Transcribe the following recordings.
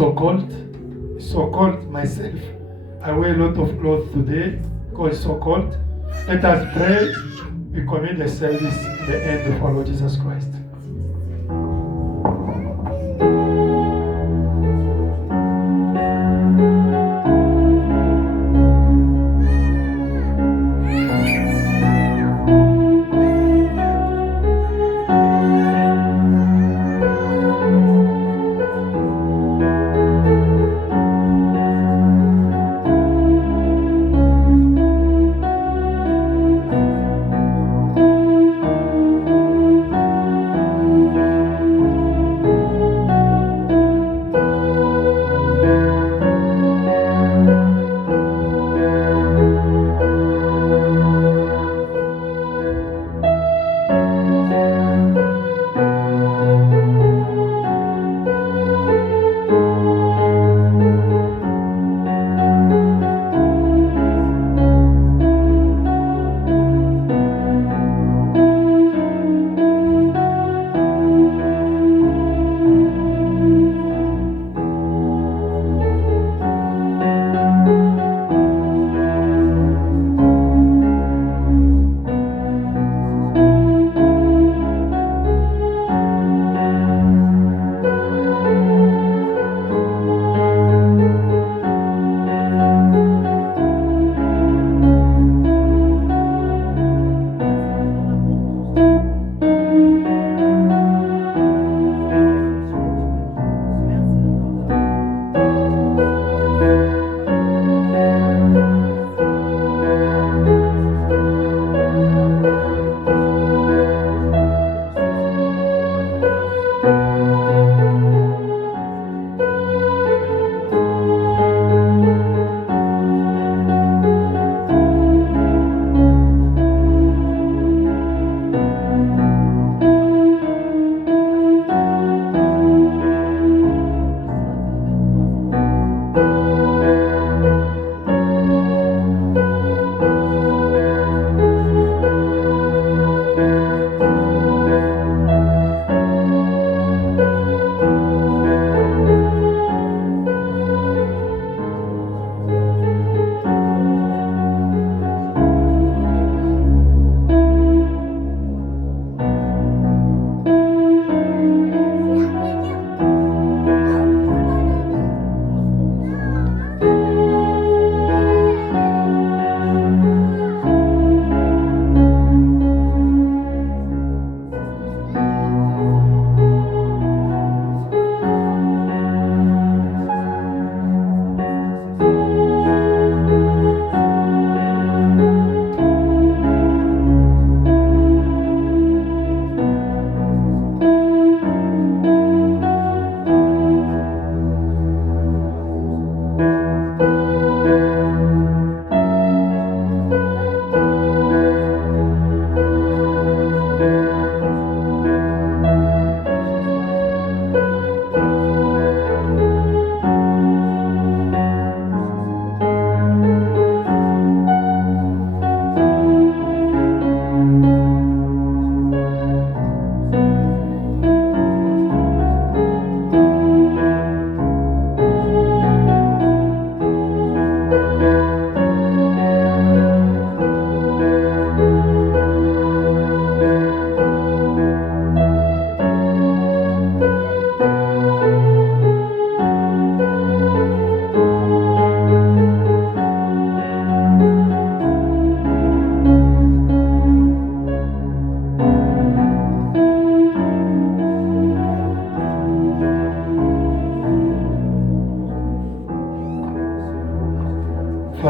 So cold. It's so cold myself. I wear a lot of clothes today because it's so cold. Let us pray. We commit the service in the hand of our Lord Jesus Christ.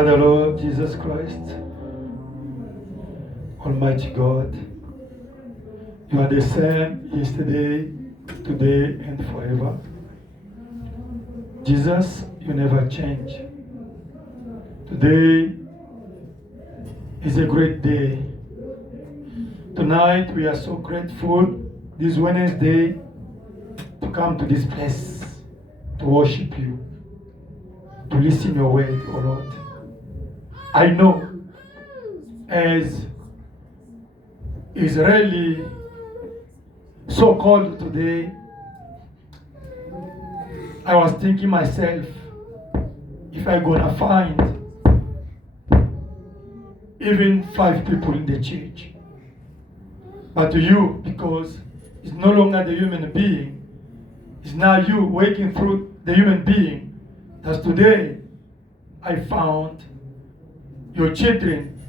Father Lord Jesus Christ, Almighty God, you are the same yesterday, today, and forever. Jesus, you never change. Today is a great day. Tonight we are so grateful this Wednesday to come to this place to worship you, to listen your word, oh Lord. I know as Israeli so called today, I was thinking myself, if I gonna find even 5 people in the church. But to you, because it's no longer the human being, it's now you working through the human being. That's today I found your children,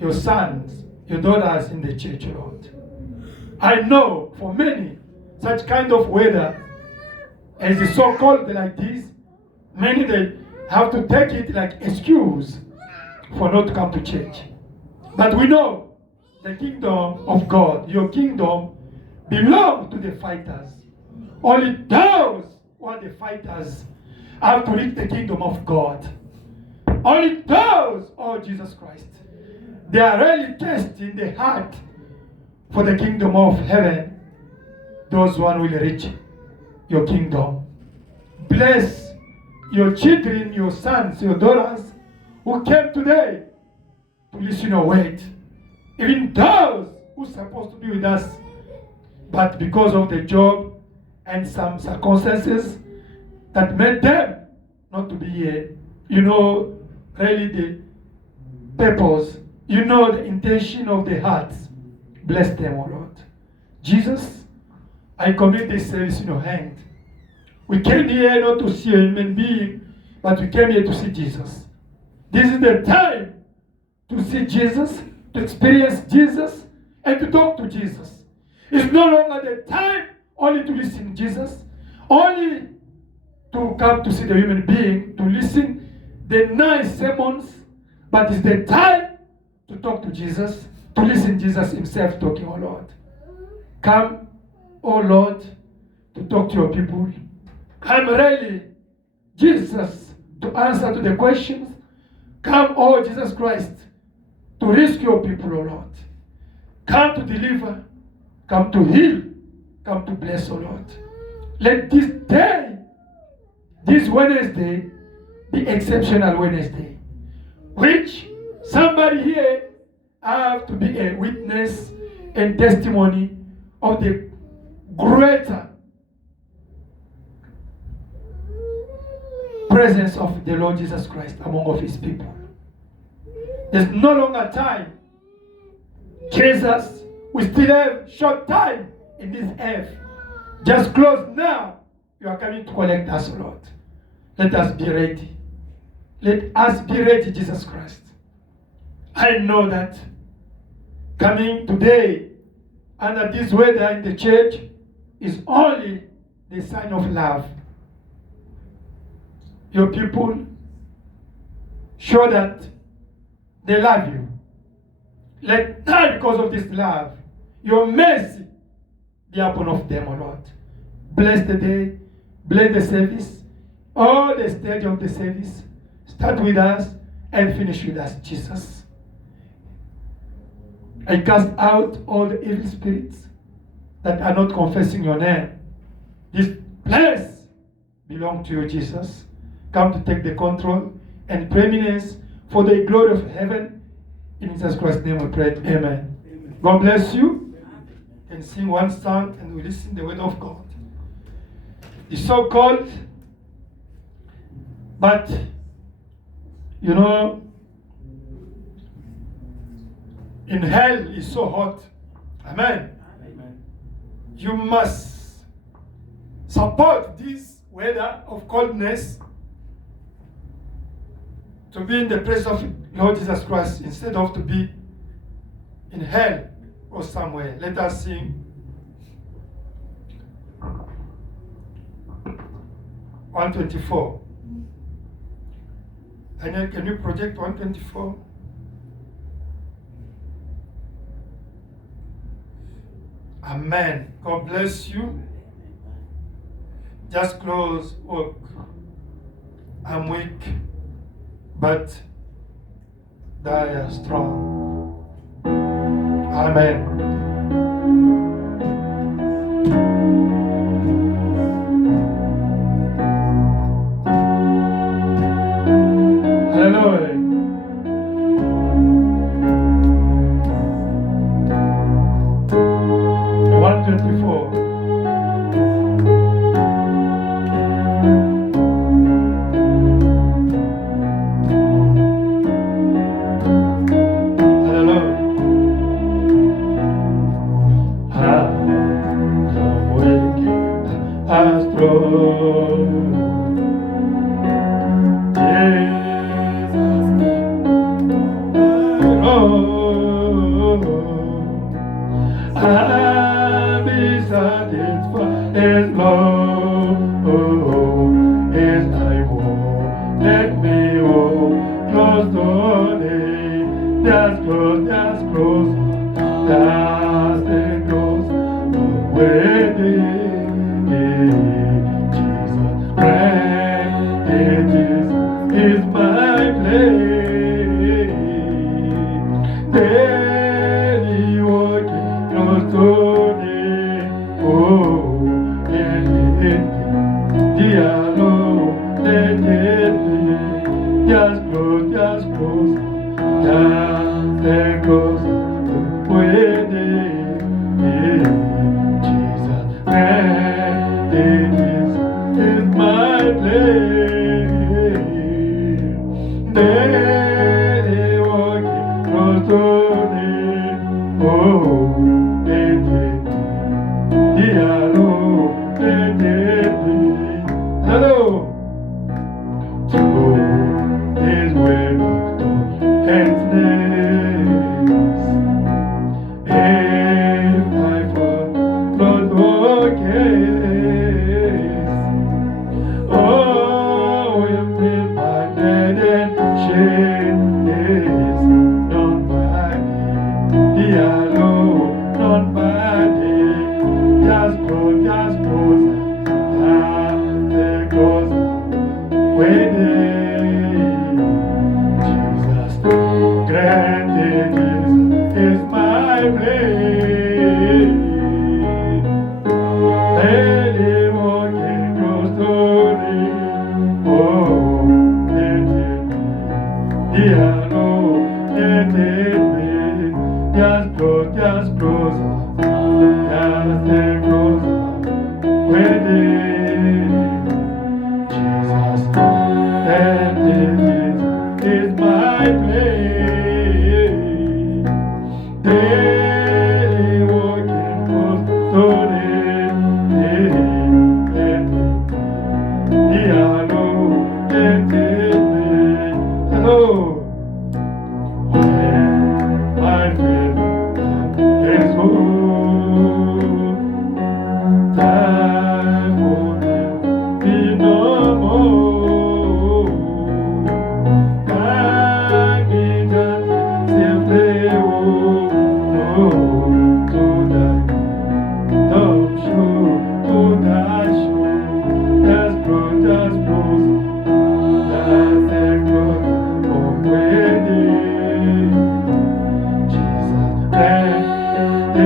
your sons, your daughters in the church, Lord. I know for many, such kind of weather, as it's so cold like this, many they have to take it like excuse for not to come to church. But we know the kingdom of God, your kingdom, belongs to the fighters. Only those who are the fighters have to reach the kingdom of God. Only those, oh Jesus Christ, they are really testing the heart for the kingdom of heaven. Those one will reach your kingdom. Bless your children, your sons, your daughters who came today to listen your word. Even those who are supposed to be with us, but because of the job and some circumstances that made them not to be here, you know, really the purpose, you know the intention of the hearts. Bless them, O Lord. Jesus, I commit this service in your hand. We came here not to see a human being, but we came here to see Jesus. This is the time to see Jesus, to experience Jesus, and to talk to Jesus. It's no longer the time only to listen to Jesus, only to come to see the human being, to listen the nice sermons, but it's the time to talk to Jesus, to listen to Jesus himself talking, oh Lord. Come, oh Lord, to talk to your people. Come really, Jesus, to answer to the questions. Come, oh Jesus Christ, to rescue your people, oh Lord. Come to deliver, come to heal, come to bless, oh Lord. Let this day, this Wednesday, be exceptional Wednesday, which somebody here have to be a witness and testimony of the greater presence of the Lord Jesus Christ among of his people. There's no longer time. Jesus, we still have short time in this earth. Just close now. You are coming to collect us, Lord. Let us be ready. Let us be ready, Jesus Christ. I know that coming today under this weather in the church is only the sign of love. Your people show that they love you. Let not because of this love, your mercy be upon of them, O Lord. Bless the day, bless the service, all the stage of the service. Start with us and finish with us, Jesus. I cast out all the evil spirits that are not confessing your name. This place belongs to you, Jesus. Come to take the control and preeminence for the glory of heaven. In Jesus Christ's name we pray. Amen. Amen. God bless you. You can sing one song and we listen to the word of God. It's so cold, but you know, in hell it's so hot. Amen. Amen. You must support this weather of coldness to be in the presence of Lord Jesus Christ instead of to be in hell or somewhere. Let us sing 124. Daniel, can you project 124? Amen. God bless you. Just close work. I'm weak, but they are strong. Amen. Hallelujah. 124. I'll be satisfied as long as I walk. Let me walk close to thee, just close, just close, just close, with thee, Jesus, friend, Jesus is my place. Daily walking close to thee, oh, dear Lord, let it be, just close, just close, just close, with thee, Jesus, and this is my place. Daily walking close to thee, oh, dear Lord, hello. So is when and snares, if I fall, not okay. Oh, if in my dead and shame is not by thee, dear Lord, not by thee, just close, close, with thee, Jesus, granted is my place. Daily walking close to thee, oh, let it be, dear Lord, let it be, just close, just close, with thee, Jesus, that is my place. Daily walking close to thee, dear Lord, let it be. Hello, when my faith is full, time will be no more. I need just simply to thy love show, to thy show, just close, close, away thee, Jesus, that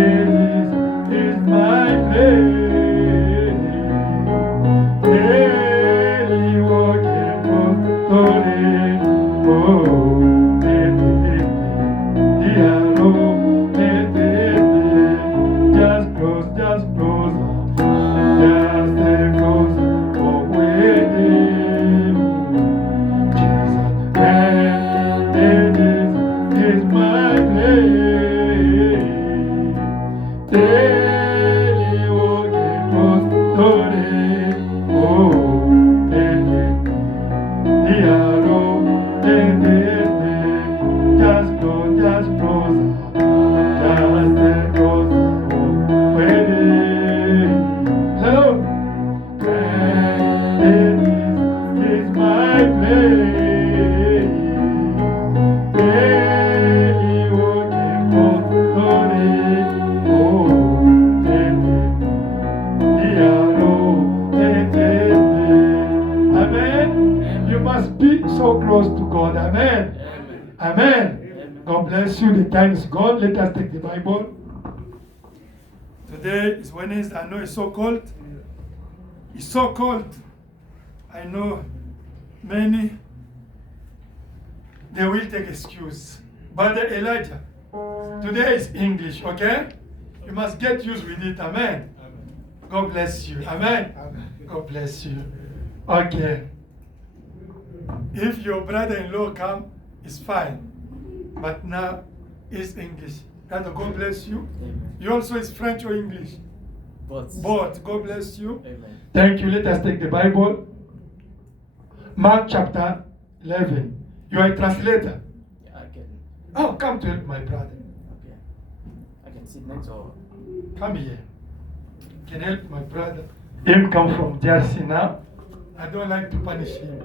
is my place. Daily walking close to thee, oh, dear Lord, let it be, just close, close, away thee, Jesus, that is my place. Daily walking close to thee, oh, dear Lord, let it be, just close, close, with thee. Hello, and it is my place. Amen. God bless you. The time is gone. Let us take the Bible. Today is Wednesday. I know it's so cold. It's so cold. I know many, they will take excuse. Brother Elijah, today is English, okay? You must get used with it. Amen. God bless you. Amen. God bless you. Okay. If your brother-in-law come, it's fine. But now it's English. Brother, God bless you. Amen. You also is French or English? Both. Both. God bless you. Amen. Thank you. Let us take the Bible. Mark chapter 11. You are a translator. Yeah, I can. Oh, come to help my brother. Okay. I can sit next or. Come here. Can help my brother. Him come from Jersey now. I don't like to punish him.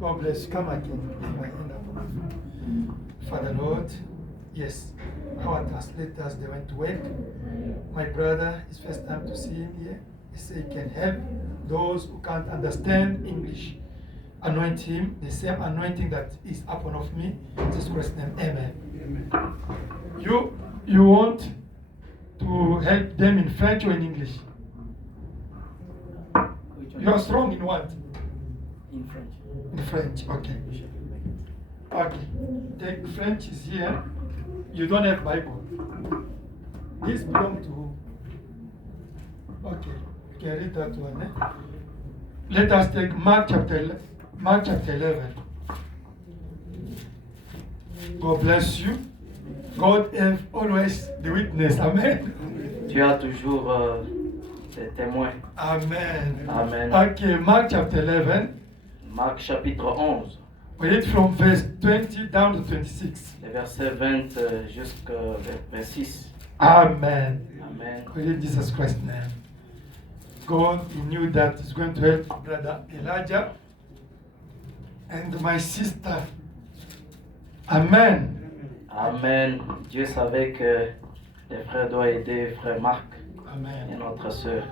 God bless you. Come again. Take my hand up. Father Lord, yes, our translators, they went to work. My brother, it's first time to see him here. He said he can help those who can't understand English. Anoint him, the same anointing that is upon of me. In Jesus Christ's name, amen. You want to help them in French or in English? You are strong in what? In French. In French, okay. Okay. The French is here. You don't have Bible. This belongs to who? Okay. You can read that one. Eh? Let us take Mark chapter 11. God bless you. God have always the witness. Amen. Tu as toujours des témoins. Amen. Amen. Okay, Mark chapter 11. Marc chapitre 11, We read from verse 20 down to 26. les versets 20 jusqu'à 26. Amen. Amen. We read Jesus Christ's name. God, He knew that He's going to help Brother Elijah and my sister. Amen. Amen. Dieu savait que les frères doivent aider frère Marc et Amen. notre sœur.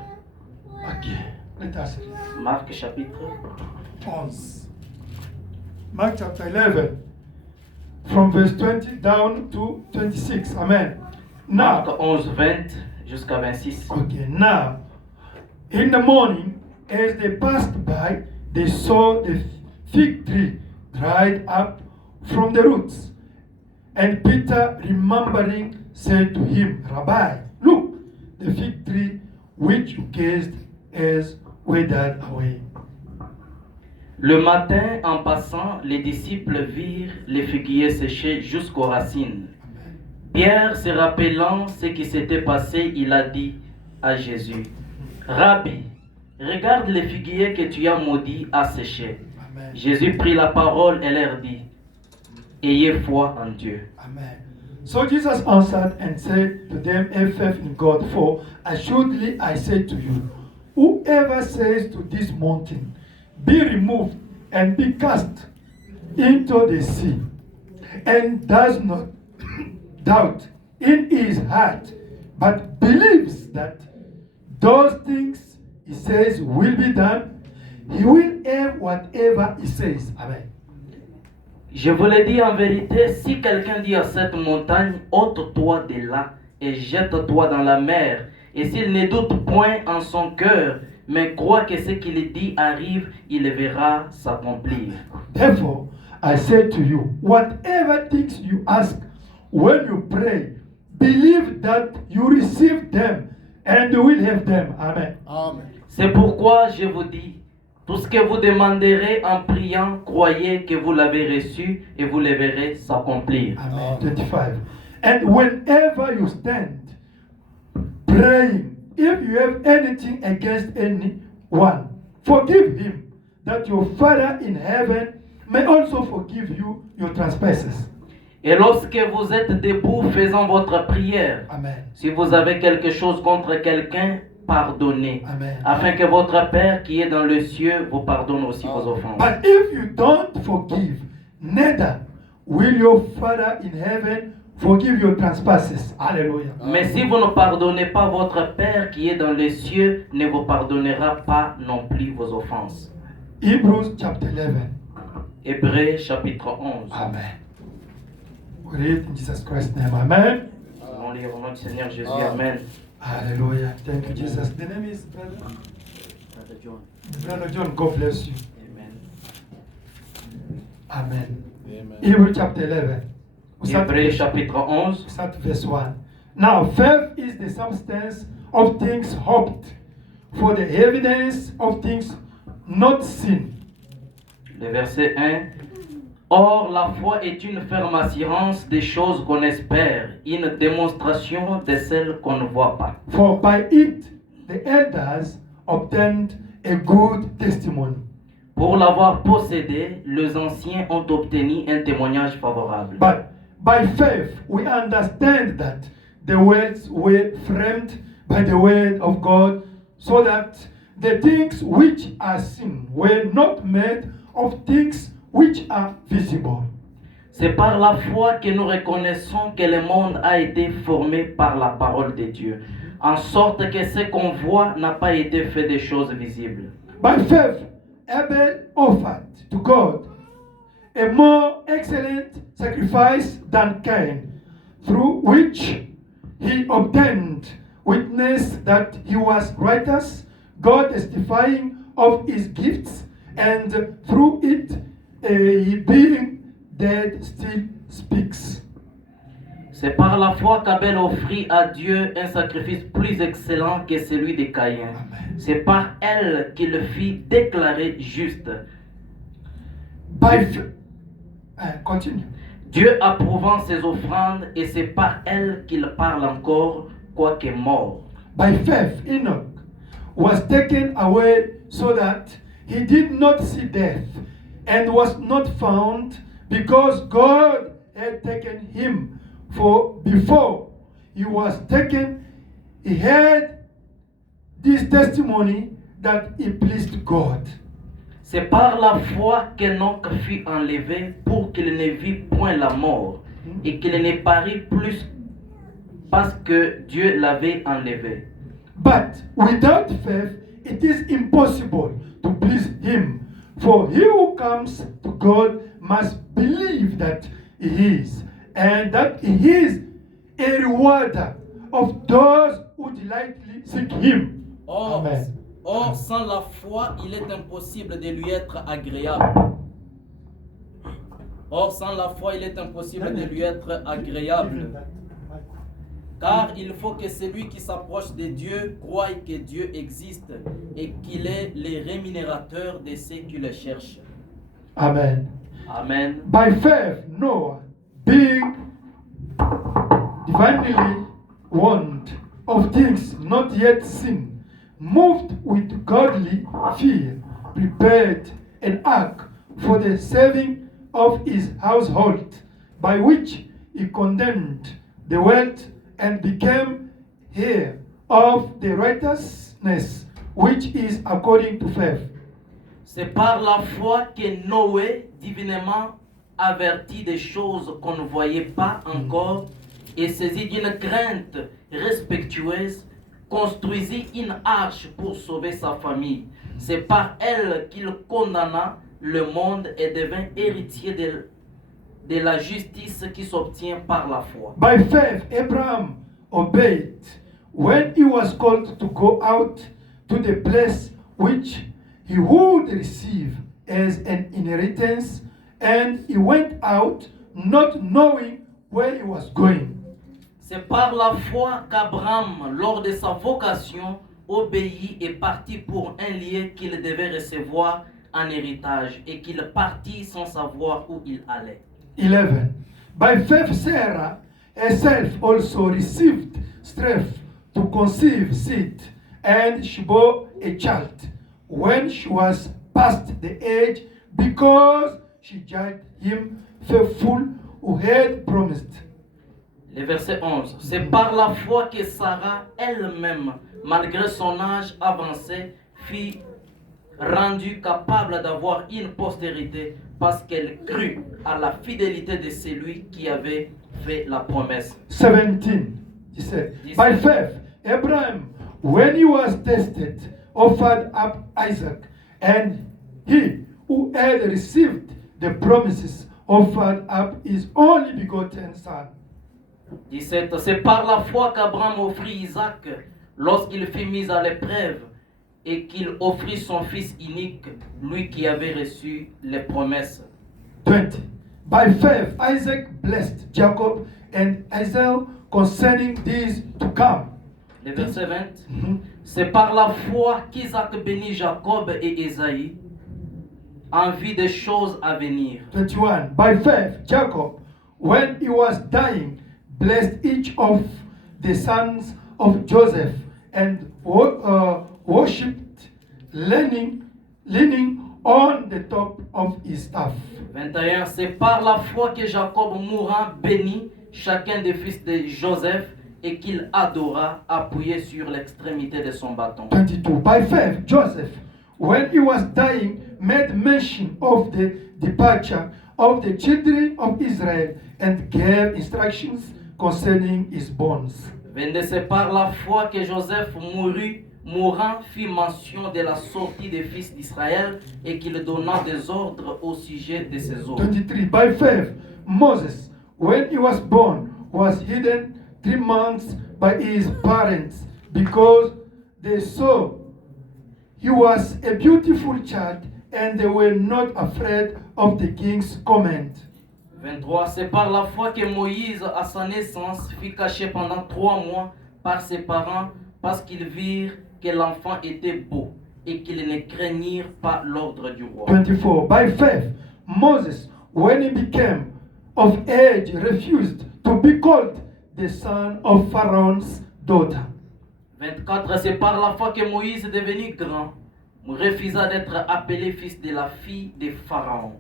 Okay, let us read. Marc chapitre 11. Mark chapter 11. From verse 20 down to 26. Amen. Marc Now, 11, 20 jusqu'à 26. okay, now, in the morning, as they passed by, they saw the fig tree dried up from the roots. And Peter, remembering, said to him, Rabbi, look, the fig tree which you gazed has withered away. Le matin, en passant, les disciples virent les figuiers séchés jusqu'aux racines. Pierre, se rappelant ce qui s'était passé, il a dit à Jésus, Rabbi, regarde les figuiers que tu as maudits à sécher. Amen. Jésus prit la parole et leur dit, ayez foi en Dieu. Amen. So Jesus answered and said to them, have faith in God, for assuredly I say to you, whoever says to this mountain, be removed and be cast into the sea, and does not doubt in his heart, but believes that those things he says will be done, he will have whatever he says. Amen. Je vous le dis en vérité, si quelqu'un dit à cette montagne, ôte-toi de là et jette-toi dans la mer, et s'il ne doute point en son cœur, mais croit que ce qu'il dit arrive, il le verra s'accomplir. Therefore, I say to you, whatever things you ask when you pray, believe that you receive them and you will have them. Amen. Amen. C'est pourquoi je vous dis, tout ce que vous demanderez en priant, croyez que vous l'avez reçu et vous le verrez s'accomplir. Amen. 25. And whenever you stand praying, if you have anything against anyone, forgive him, that your Father in heaven may also forgive you your trespasses. Et lorsque vous êtes debout faisant votre prière, Amen. si vous avez quelque chose contre quelqu'un, pardonnez, Amen. afin que votre Père qui est dans le ciel vous pardonne aussi vos offenses. But if you don't forgive, neither will your Father in heaven forgive your trespasses. Hallelujah. Mais si vous ne pardonnez pas, votre Père qui est dans les cieux ne vous pardonnera pas non plus vos offenses. Hebrews chapter 11. Hébreux chapitre 11. Amen. We read in Jesus Christ's name. Amen. On lit au nom du Seigneur Jésus. Amen. Amen. Hallelujah. Thank you, Jesus. The name is Brother. Brother John. Brother John, God bless you. Amen. Amen. Amen. Hebrew chapter 11. We start Hébreux verse- chapitre 11. we start verse 1. Now, faith is the substance of things hoped for, the evidence of things not seen. Le verset 1. Or, la foi est une ferme assurance des choses qu'on espère, une démonstration de celles qu'on ne voit pas. For by it the elders obtained a good testimony. Pour l'avoir possédé, les anciens ont obtenu un témoignage favorable. But by faith we understand that the worlds were framed by the word of God, so that the things which are seen were not made of things which are visible. C'est par la foi que nous reconnaissons que le monde a été formé par la parole de Dieu, en sorte que ce qu'on voit n'a pas été fait des choses visibles. By faith Abel offered to God a more excellent sacrifice than Cain, through which he obtained witness that he was righteous, God testifying of his gifts, and through it he being dead still speaks. C'est par la foi qu'Abel offrit à Dieu un sacrifice plus excellent que celui de Caïn. C'est par elle qu'il le fit déclarer juste. By continue. Dieu approuvant ses offrandes, et c'est par elle qu'il parle encore, quoique mort. By faith Enoch was taken away so that he did not see death, and was not found, because God had taken him. For before he was taken, he had this testimony that he pleased God. C'est par la foi qu'Enoch fut enlevé pour qu'il ne vit point la mort, et qu'il ne parut plus parce que Dieu l'avait enlevé. But without faith, it is impossible to please him. For he who comes to God must believe that he is, and that he is a rewarder of those who diligently seek him. Amen. Or, sans la foi, il est impossible de lui être agréable. Or, sans la foi, il est impossible de lui être agréable. Car il faut que celui qui s'approche de Dieu croie que Dieu existe et qu'il est le rémunérateur de ceux qui le cherchent. Amen. Amen. By faith, Noah, being divinely warned of things not yet seen, moved with godly fear, prepared an ark for the saving of his household, by which he condemned the world and became heir of the righteousness which is according to faith. C'est par la foi que Noé, divinement averti des choses qu'on ne voyait pas encore, et saisi d'une crainte respectueuse, construisit une arche pour sauver sa famille. C'est par elle qu'il condamna le monde et devint héritier de la justice qui s'obtient par la foi. By faith, Abraham obeyed when he was called to go out to the place which he would receive as an inheritance, and he went out not knowing where he was going. C'est par la foi qu'Abraham, lors de sa vocation, obéit et partit pour un lieu qu'il devait recevoir en héritage, et qu'il partit sans savoir où il allait. 11. By faith, Sarah herself also received strength to conceive seed, and she bore a child when she was past the age, because she judged him faithful who had promised. Le verset 11. C'est par la foi que Sarah elle-même, malgré son âge avancé, fut rendue capable d'avoir une postérité parce qu'elle crut à la fidélité de celui qui avait fait la promesse. 17. He said, by faith, Abraham, when he was tested, offered up Isaac, and he who had received the promises offered up his only begotten son. 17. C'est par la foi qu'Abraham offrit Isaac lorsqu'il fut mis à l'épreuve et qu'il offrit son fils unique, lui qui avait reçu les promesses. 20. By faith, Isaac blessed Jacob and Esau concerning these to come. Le verset 20. C'est par la foi qu'Isaac bénit Jacob et Ésaïe en vue des choses à venir. 21. By faith, Jacob, when he was dying, blessed each of the sons of Joseph and worshipped, leaning on the top of his staff. 21. C'est par la foi que Jacob mourant bénit chacun des fils de Joseph et qu'il adora appuyé sur l'extrémité de son bâton. 22. By faith, Joseph, when he was dying, made mention of the departure of the children of Israel and gave instructions concerning his bones. 22. C'est par la foi que Joseph mourant fit mention de la sortie des fils d'Israël et qu'il donna des ordres au sujet de ses ordres. 23. By faith, Moses, when he was born, was hidden 3 months by his parents because they saw he was a beautiful child and they were not afraid of the king's command. 23. C'est par la foi que Moïse, à sa naissance, fut caché pendant 3 mois par ses parents parce qu'ils virent que l'enfant était beau et qu'ils ne craignirent pas l'ordre du roi. 24. By faith, Moses, when he became of age, refused to be called the son of Pharaoh's daughter. 24. C'est par la foi que Moïse, devenu grand, refusa d'être appelé fils de la fille de Pharaon,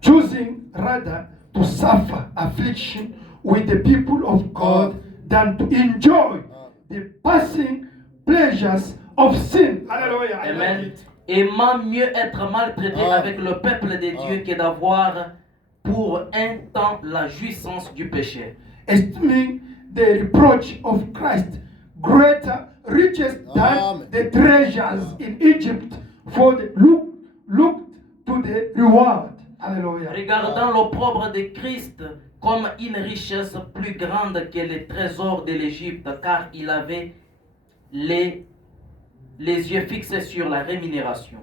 Choosing rather to suffer affliction with the people of God than to enjoy the passing pleasures of sin. Hallelujah. I like Amen. it. Aimant mieux être maltraité avec le peuple de Dieu que d'avoir pour un temps la jouissance du péché. Esteeming the reproach of Christ greater riches than the treasures in Egypt, for the look to the reward. Hallelujah. Regardant l'opprobre de Christ comme une richesse plus grande que les trésors de l'Égypte, car il avait les yeux fixés sur la rémunération.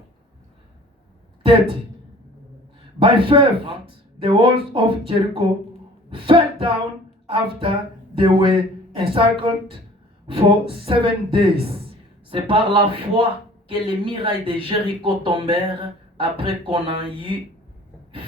30. By faith, 30. the walls of Jericho fell down after they were encircled for 7 days. C'est par la foi que les murailles de Jéricho tombèrent après qu'on a eu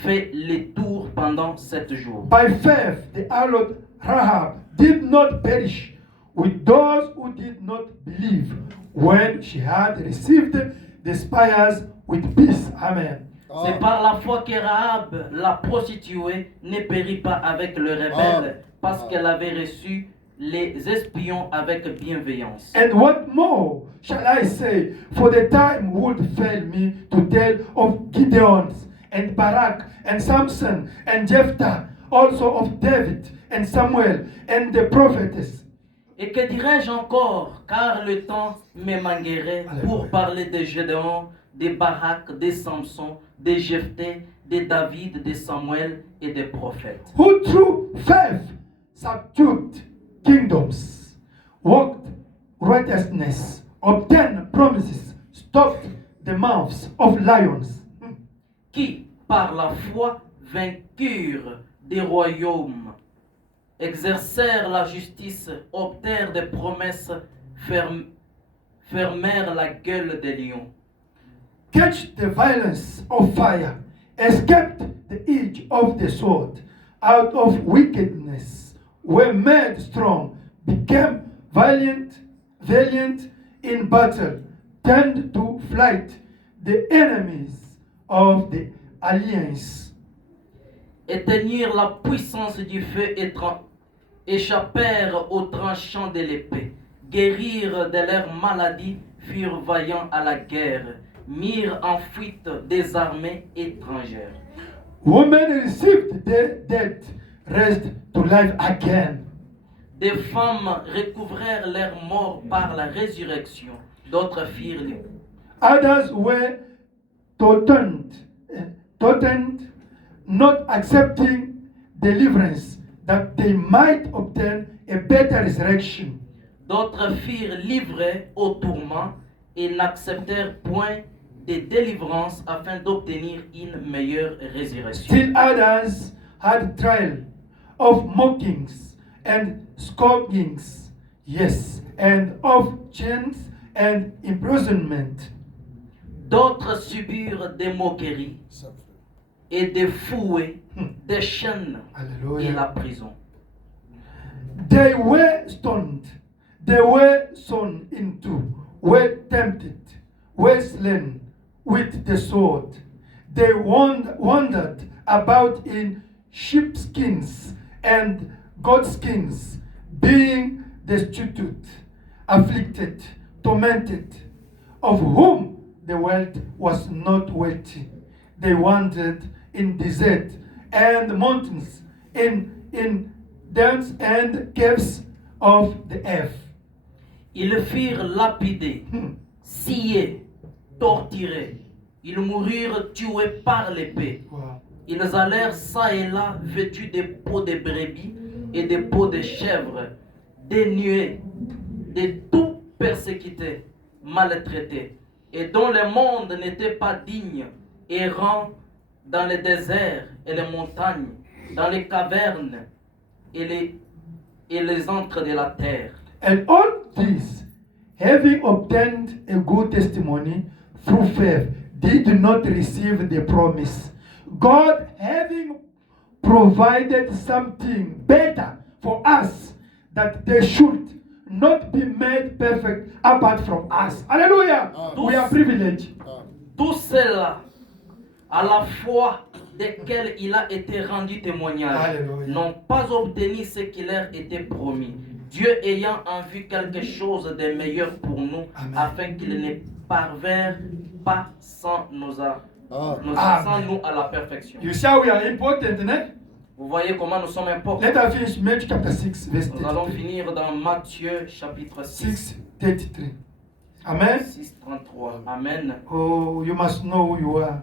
fait le tour pendant 7 jours. By faith, the harlot Rahab did not perish with those who did not believe when she had received the spies with peace. Amen. C'est par la foi que Rahab, la prostituée, ne périt pas avec le rebelle parce qu'elle avait reçu les espions avec bienveillance. And what more shall I say? For the time would fail me to tell of Gideon's and Barak and Samson and Jephthah, also of David and Samuel and the prophetess. Et que dirais-je encore, car le temps me manquerait pour parler de Gédéon, de Barak, de Samson, de Jephthé, de David, de Samuel et des prophètes. Who through faith subdued kingdoms, worked righteousness, obtained promises, stopped the mouths of lions. Qui, par la foi, vainquirent des royaumes, exercèrent la justice, obtinrent des promesses, fermèrent la gueule des lions. Catch the violence of fire, escaped the edge of the sword, out of wickedness, were made strong, became valiant in battle, turned to flight the enemies of the alliance. Éteignirent la puissance du feu et échappèrent aux tranchants de l'épée, guérirent de leurs maladies, furent vaillants à la guerre, mirent en fuite des armées étrangères. Women received their dead, raised to life again. Des femmes recouvrèrent leur mort par la résurrection, d'autres firent Others were tautened, not accepting deliverance, that they might obtain a better resurrection. D'autres firent livrés au tourment et n'acceptèrent point de délivrance afin d'obtenir une meilleure résurrection. Still others had trial of mockings and scourgings, yes, and of chains and imprisonment. D'autres subirent des moqueries et des fouets, des chaînes et Hallelujah. la prison. They were stoned, they were sawn into, were tempted, were slain with the sword. They wandered about in sheepskins and goatskins, being destitute, afflicted, tormented, of whom the world was not worthy. They wandered in desert and mountains, in dens and caves of the earth. Ils firent lapider, scier, torturer. Ils moururent tués par l'épée. Wow. Ils allèrent çà et là vêtus des peaux de brebis et des peaux de chèvres, dénués, de tout persécutés, maltraités, et dont le monde n'était pas digne, errant dans les déserts et les montagnes, dans les cavernes et les antres de la terre. And all this, having obtained a good testimony through faith, did not receive the promise. God having provided something better for us, that they should not be made perfect apart from us. Hallelujah. We are privileged. Tout cela, à la foi desquels il a été rendu témoignage, Alléluia. n'ont pas obtenu ce qui leur était promis. Dieu ayant en vue quelque chose de meilleur pour nous, Amen. afin qu'il ne parvinrent pas sans nous Amen. à la perfection. You see how we are important, né? Vous voyez comment nous sommes importants. Let us finish Matthew chapter 6, verse Nous allons 33. finir dans Matthieu chapitre 6, 6:33. Amen. 6:33. Amen. Oh, you must know who you are.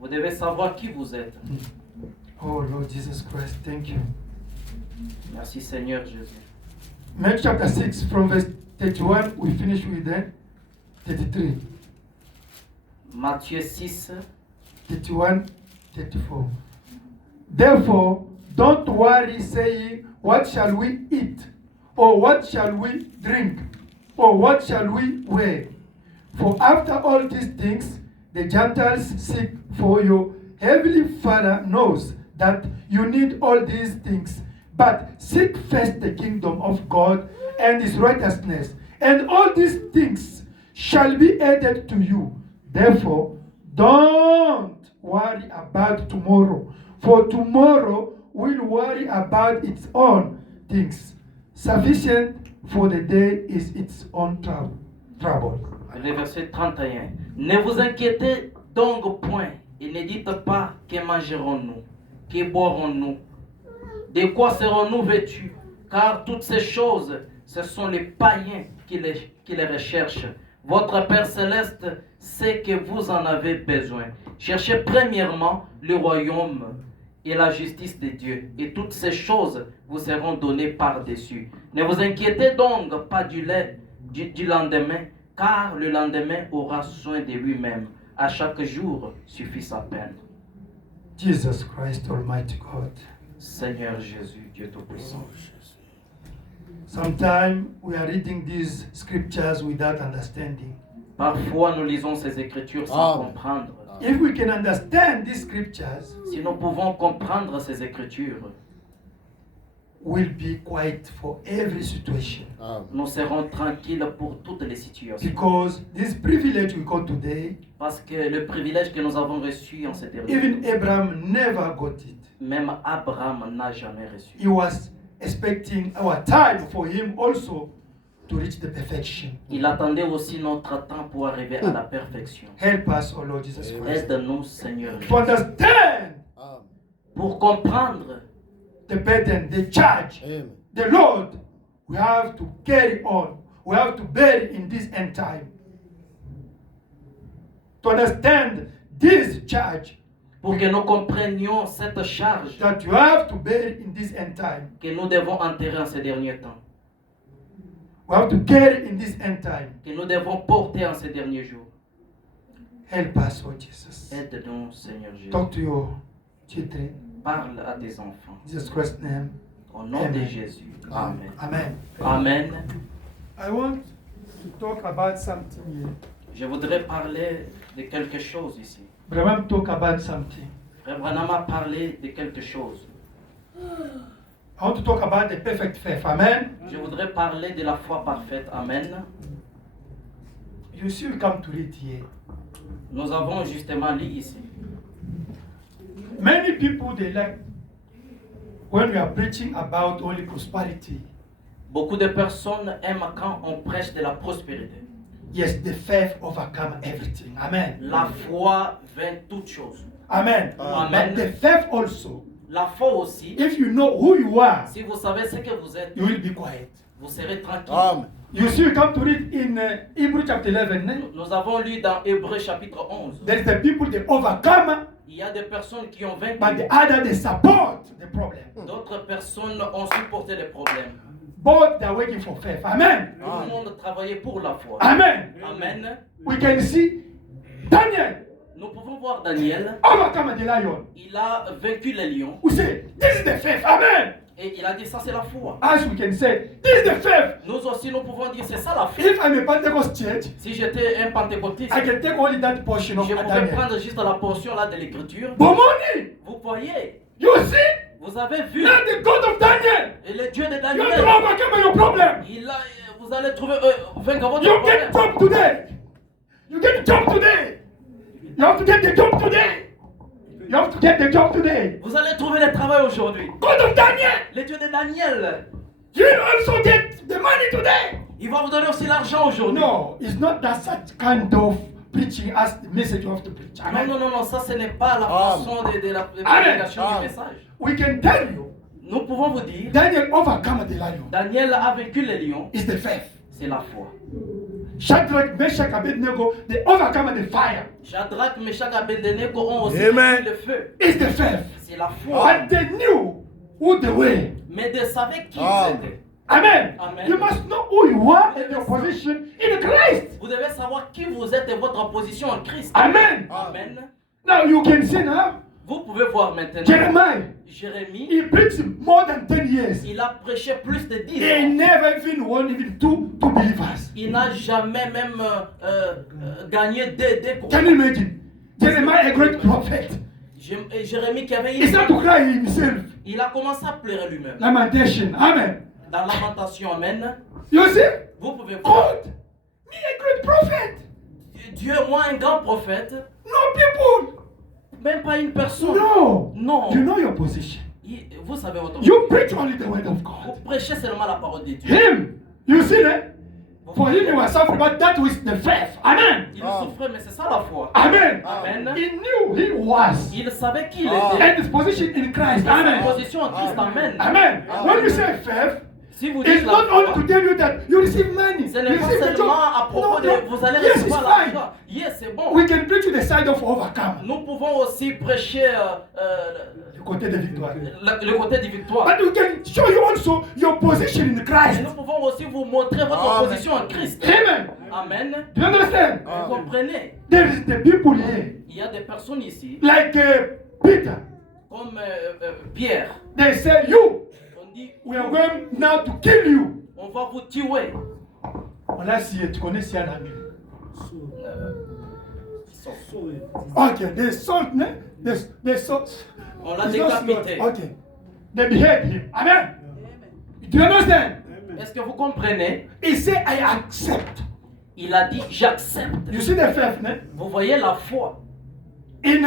Vous devez savoir qui vous êtes. Oh, Lord Jesus Christ, thank you. Merci Seigneur Jésus. Matthew chapter 6, from verse 31, we finish with that. 33. Matthieu 6, 31, 34. Therefore, don't worry, saying, what shall we eat? Or what shall we drink? Or what shall we wear? For after all these things, the Gentiles seek, for your heavenly Father knows that you need all these things. But seek first the kingdom of God and his righteousness, and all these things shall be added to you. Therefore, don't worry about tomorrow, for tomorrow will worry about its own things. Sufficient for the day is its own trouble. le verset 31. Ne vous inquiétez donc point et ne dites pas que mangerons-nous, que boirons-nous, de quoi serons-nous vêtus, car toutes ces choses, ce sont les païens qui les recherchent. Votre Père Céleste sait que vous en avez besoin. Cherchez premièrement le royaume et la justice de Dieu, et toutes ces choses vous seront données par-dessus. Ne vous inquiétez donc pas du lendemain, car le lendemain aura soin de lui-même. À chaque jour suffit sa peine. Jesus Christ, Almighty God. Seigneur Jésus, Dieu Tout-Puissant. Sometimes we are reading these scriptures without understanding. Parfois, nous lisons ces écritures sans comprendre. If we can understand these scriptures, Si nous pouvons comprendre ces écritures, we'll be quiet for every situation. nous serons tranquilles pour toutes les situations. Because this privilege we got today, Parce que le privilège que nous avons reçu en cette dernière, even Abraham never got it. même Abraham n'a jamais reçu. He was expecting our time for him also to reach the perfection. Il attendait aussi notre temps pour arriver à la perfection. Help us, O Lord Jesus Christ, Aide-nous, Seigneur, to understand pour comprendre the burden, the charge, the load we have to carry on, we have to bear in this end time. To understand this charge pour que nous comprenions cette charge that you have to bear in this end time. que nous devons enterrer en ces derniers temps, We have to carry in this end time. que nous devons porter en ces derniers jours. Help us, Lord Jesus. Aide-nous, Seigneur Jésus. Talk to your children. Parle à tes enfants. In Jesus Christ's name. Au nom de Amen. Jésus. Amen. Amen. Amen. I want to talk about something here. Je voudrais parler de quelque chose ici. Vraiment talk about something. Frère Branham a parlé de quelque chose. I want to talk about the perfect faith. Amen. Je voudrais parler de la foi parfaite. Amen. You see, we come to read here. Nous avons justement lu ici. Many people, they like when we are preaching about only prosperity. Beaucoup de personnes aiment quand on prêche de la prospérité. Yes, the faith overcome everything. Amen. La foi vainc toute chose. Amen. Amen. But the faith also, La foi aussi, if you know who you are, si vous savez ce que vous êtes, you will be quiet. vous serez tranquille. Amen. You see, we come to read in Hebrew chapter 11. Nous avons lu dans Hébreux chapitre 11. There is the people they overcome, Il y a des personnes qui ont vaincu. but the other they support the problem. D'autres personnes ont supporté les problèmes. Both they are waiting for faith. Amen. Tout le monde travaillait pour la foi. Amen. Amen. We can see Daniel Nous pouvons voir Daniel. overcome the lion. Il a vaincu les lions. We say, this is the faith. Amen. Et il a dit ça c'est la foi. As we can say, this is the faith. Nous aussi nous pouvons dire c'est ça la foi. If I'm a Pentecost church, Si j'étais un pentecôtiste, I can take only that portion of je pouvais Daniel. prendre juste la portion là de l'écriture. Bomoni, Vous voyez, you see, vous avez vu, now the God of Daniel, et le Dieu de you have to Daniel, overcome your problem. vous allez trouver vaincre votre You problème. get job today. You get job today. You have to get the job today. You have to get the job today. Vous allez trouver le travail aujourd'hui. God of Daniel, Le Dieu de Daniel, you will also get the money today. il va vous donner aussi l'argent aujourd'hui. No, it's not that such kind of preaching as the message you have to preach. Non, Amen. non, non, non, ça ce n'est pas la Amen. façon de la Amen. prédication du Amen. message. We can tell you, Nous pouvons vous dire, Daniel overcome the lion. Daniel a vaincu les lions, It's the faith. c'est la foi. Shadrach, Meshach, Abednego, they overcome the fire. Shadrach, Meshach, Abednego ont aussi Amen. vaincu le feu. It's the faith. C'est la foi. But they knew who they were. Mais de savoir qui Amen. ils étaient. Amen. Amen. You must know who you are and your position in Christ. Vous devez savoir qui vous êtes et votre position en Christ. Amen. Amen. Now you can see now, Vous pouvez voir maintenant, Jeremiah, Jérémie, he preached more than 10 years. il a prêché plus de 10 He ans. never even won even two believers. Il n'a jamais même gagné des Can you imagine? Jeremiah, a great prophet. Jérémie qui avait He started to cry himself. il a commencé à pleurer lui-même. Lamentation. Amen. Dans Lamentation, Amen. You see? Vous pouvez voir. God, me a great prophet. Dieu, moi, un grand prophète, No people. même pas une personne. No. Non. You know your position. Vous savez votre You preach only the word of Vous God. prêchez seulement la parole de Dieu. Him, you see that? For him, he was suffering, but that was the faith. Amen. Il souffrait, mais c'est ça la foi. Amen. Amen. He knew he was. Il savait qui il Ah. était. And his position in Christ. Sa Amen. position en Christ, Amen. Amen. When you say faith, Si vous dites it's la not only foi, to tell you that you receive money. ce You n'est pas receive the seulement job. à propos de No, vous allez yes, it's recevoir fine. l'argent. Yes, c'est bon. We can preach to the side of overcome. Nous pouvons aussi prêcher Le côté de victoire. le côté de victoire. But we can show you also your position in Et Christ. nous pouvons aussi vous montrer votre Amen. position en Christ. Amen. Amen. Do you understand? Vous comprenez? There is the people here, Il y a des personnes ici, like Peter. comme Pierre. They say, you, On dit, we are going now to kill you. on va vous tuer. On l'a scié, tu connais Sia Nami. Okay, they sold, ne? They sold. On l'a It's not décapité. sold. Okay. They behead him. Amen. Do you understand? Est-ce que vous comprenez? He said, I accept. Il a dit, j'accepte. You see the faith, ne? Vous voyez la foi. In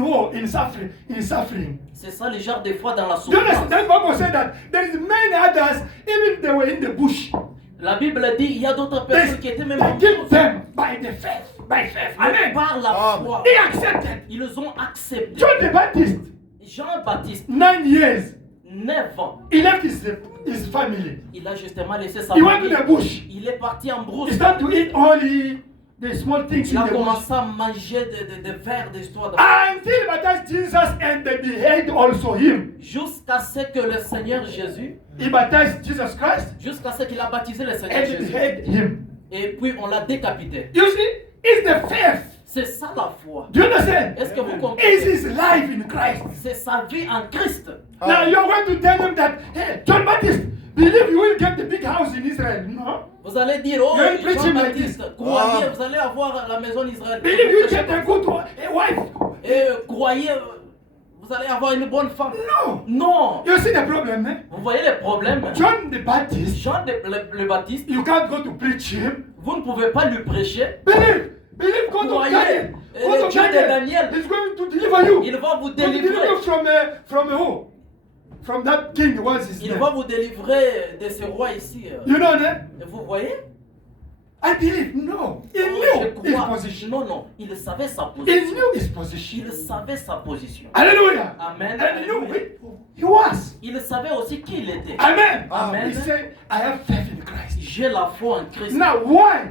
war, in suffering. C'est ça le genre de foi dans la Do you understand? souffrance. That Bible said that there is many others, even they were in the bush. La Bible dit, il y a d'autres They, personnes qui étaient même en they killed them by the faith. By faith. Mais Amen. par la Amen. foi. He accepted. Ils les ont acceptés. John the Baptist, Jean-Baptiste, 9 years. 9 ans. He left his family. Il a justement laissé sa He went to famille. the bush. Il est parti en He brousse. started to eat only the small things Il in a the bush. commencé à manger des vers d'histoire. Until he baptized Jesus and they beheaded also him. Jusqu'à ce que le Seigneur Jésus, He baptized Jesus Christ jusqu'à ce qu'il a baptisé le Seigneur and they Jésus. beheaded him. Et puis on l'a décapité. You see, it's the faith. C'est ça la foi. Do you understand? Est-ce que vous It's comprenez? his life in Christ. C'est sa vie en Christ. Now you're going to tell him that, hey, John Baptist, believe you will get the big house in Israel. No. Vous allez dire, oh, You're preaching like Jean-Baptiste, this. croyez, vous allez avoir la maison d'Israël. Believe you get a good wife. Et croyez, vous allez avoir une bonne femme. No. Non. You see the problem, eh? Vous voyez les problèmes? John the Baptist, Jean le Baptiste, you can't go to preach him. vous ne pouvez pas lui prêcher. Believe God of Croyez. Daniel. Et God le of Dieu de Daniel Daniel, is going to deliver you. il va vous To deliver délivrer. you from who? From that king was his Il name. va vous délivrer de ce roi ici. You know that? Vous voyez? I believe. No. He Je knew his crois. position. Non, non, il savait sa He position. knew his position. Il savait sa position. Hallelujah. Amen. And he knew who he was. Il savait aussi qui il était. Amen. Amen. He said, I have faith in Christ. J'ai la foi en Christ. Now, why?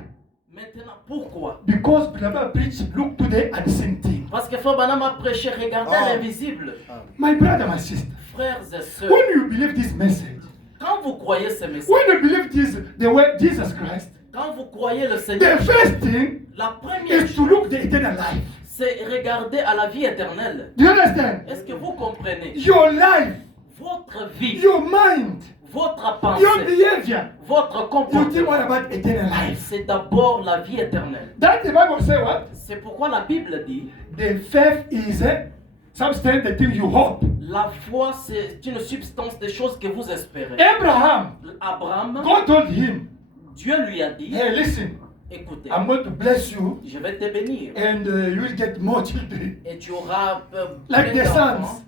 Maintenant, pourquoi? Because Brother preached, look to the unseen thing. Parce que Frère Branham a prêché, regardez l'invisible. My brother, my sister, Frères et sœurs, when you believe this message, quand vous croyez ce message, when you believe this, the way Jesus Christ, quand vous croyez le Seigneur, the first thing la première is to chose, look the eternal life. c'est regarder à la vie éternelle. Do you understand? Est-ce que vous comprenez? Your life, Votre vie, your mind, votre your pensée, behavior, votre you think comportement, what about eternal life? c'est d'abord la vie éternelle. That the Bible say what? C'est pourquoi la Bible dit, The faith is a substance, the thing you hope. la foi c'est une substance des choses que vous espérez. Abraham, Abraham, God told him, Dieu lui a dit, hey, listen, écoutez, I'm going to bless you je vais te bénir and you will get more children. et tu auras Like plein the d'enfants. sons.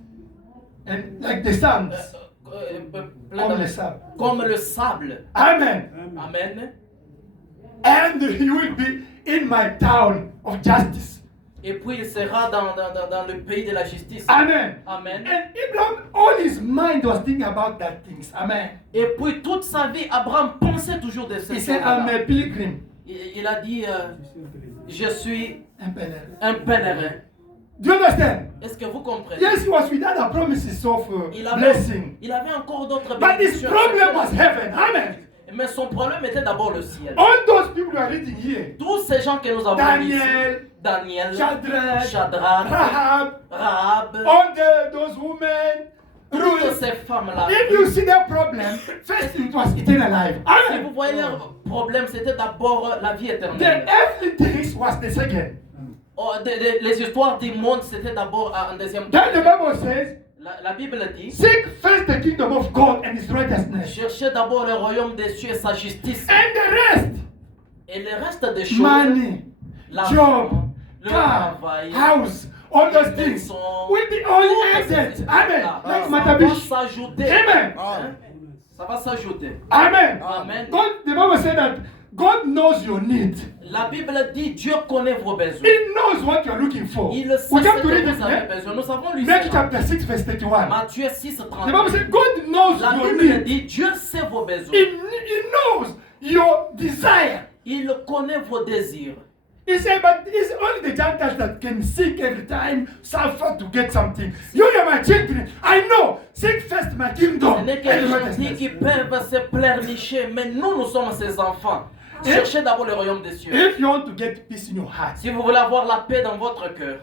And like the sons. Plein Comme d'enfants. le sable. Comme le sable. Amen. Amen. And you will be in my town of justice. Et puis il sera dans le pays de la justice. Amen. Amen. And Abraham, all his mind was thinking about that things. Amen. Et puis toute sa vie, Abraham pensait toujours de ces He said, choses-là. I'm a pilgrim. Il a dit, je suis Un pèlerin. un pèlerin. Do you understand? Est-ce que vous comprenez? Yes, he was with other promises of Il blessing. avait encore d'autres But his bénédictions. problem was heaven. Amen. Mais son problème était d'abord le ciel. All those people you are reading here, Tous ces gens que nous avons Daniel, ici, Daniel, Shadrach, Shadrach, Rahab, Rahab, all those women, toutes Ruth. ces femmes-là. If you see their problem, first it was eternal life. Si vous Amen. voyez leur problème, c'était d'abord la vie The éternelle. earthly things was the second. Oh, les histoires du monde, c'était d'abord en deuxième Then the temps. Bible says, La Bible dit, seek first the kingdom of God and his righteousness. cherchez d'abord le royaume des cieux et sa justice. And the rest, Et le reste des choses, money, l'argent, job, le car, travail, house, all those les things maisons, will be all toutes ces added. Amen. choses-là, Like ça va Matabish. s'ajouter. Amen. Hein? Ça va s'ajouter. Amen. Amen. God, the Bible said that God knows your need. La Bible dit, Dieu connaît vos besoins. He knows what you are looking for. Il sait We ce have to que read it. vous avez eh? besoin. Nous avons lu Matthew ça. chapter 6, verse 31. Matthieu 6, The 30. Bible said God knows La your Bible need. dit, Dieu sait vos besoins. He knows your desire. Il connaît vos désirs. He said, but it's only the Gentiles that can seek every time, suffer to get something. You are my children. I know. Seek first my Ce kingdom. n'est que and les righteousness. gentils qui peuvent se pleurnicher, mais nous sommes ses enfants. Cherchez d'abord le royaume des cieux. If you want to get peace in your heart, Si vous voulez avoir la paix dans votre cœur,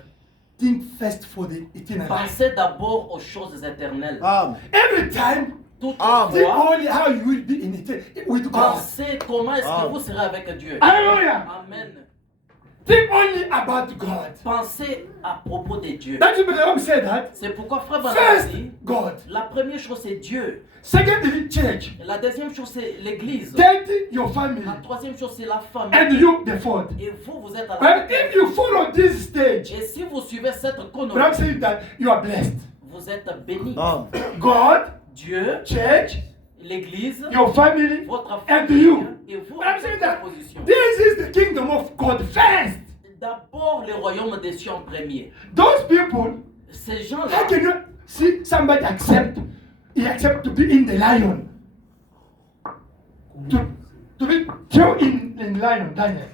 think first for the eternal life. pensez d'abord aux choses éternelles. Every time, think Toutefois, only how you will be in eternity with God. pensez comment est-ce que vous serez avec Dieu. Hallelujah. Amen. Think only about God. Pensez à propos de Dieu. That's what the Bible said that. C'est pourquoi Frère Branham First, dit, God. la première chose c'est Dieu. Secondly, church. La deuxième chose c'est l'église. Thirdly, your family. La troisième chose c'est la famille. And you, the fourth. Et vous êtes à la But if you follow this stage, Et si vous suivez cette but I'm chronologie, saying that you are blessed. vous êtes bénis. God, Dieu, church, l'église, your family, votre and famille you. et vous, But I'm saying votre that position. this is the kingdom of God first. D'abord le royaume des cieux en premier. Those people, Ces gens-là, how can you see somebody accept? He accept to be in the lion. To be killed in lion, Daniel.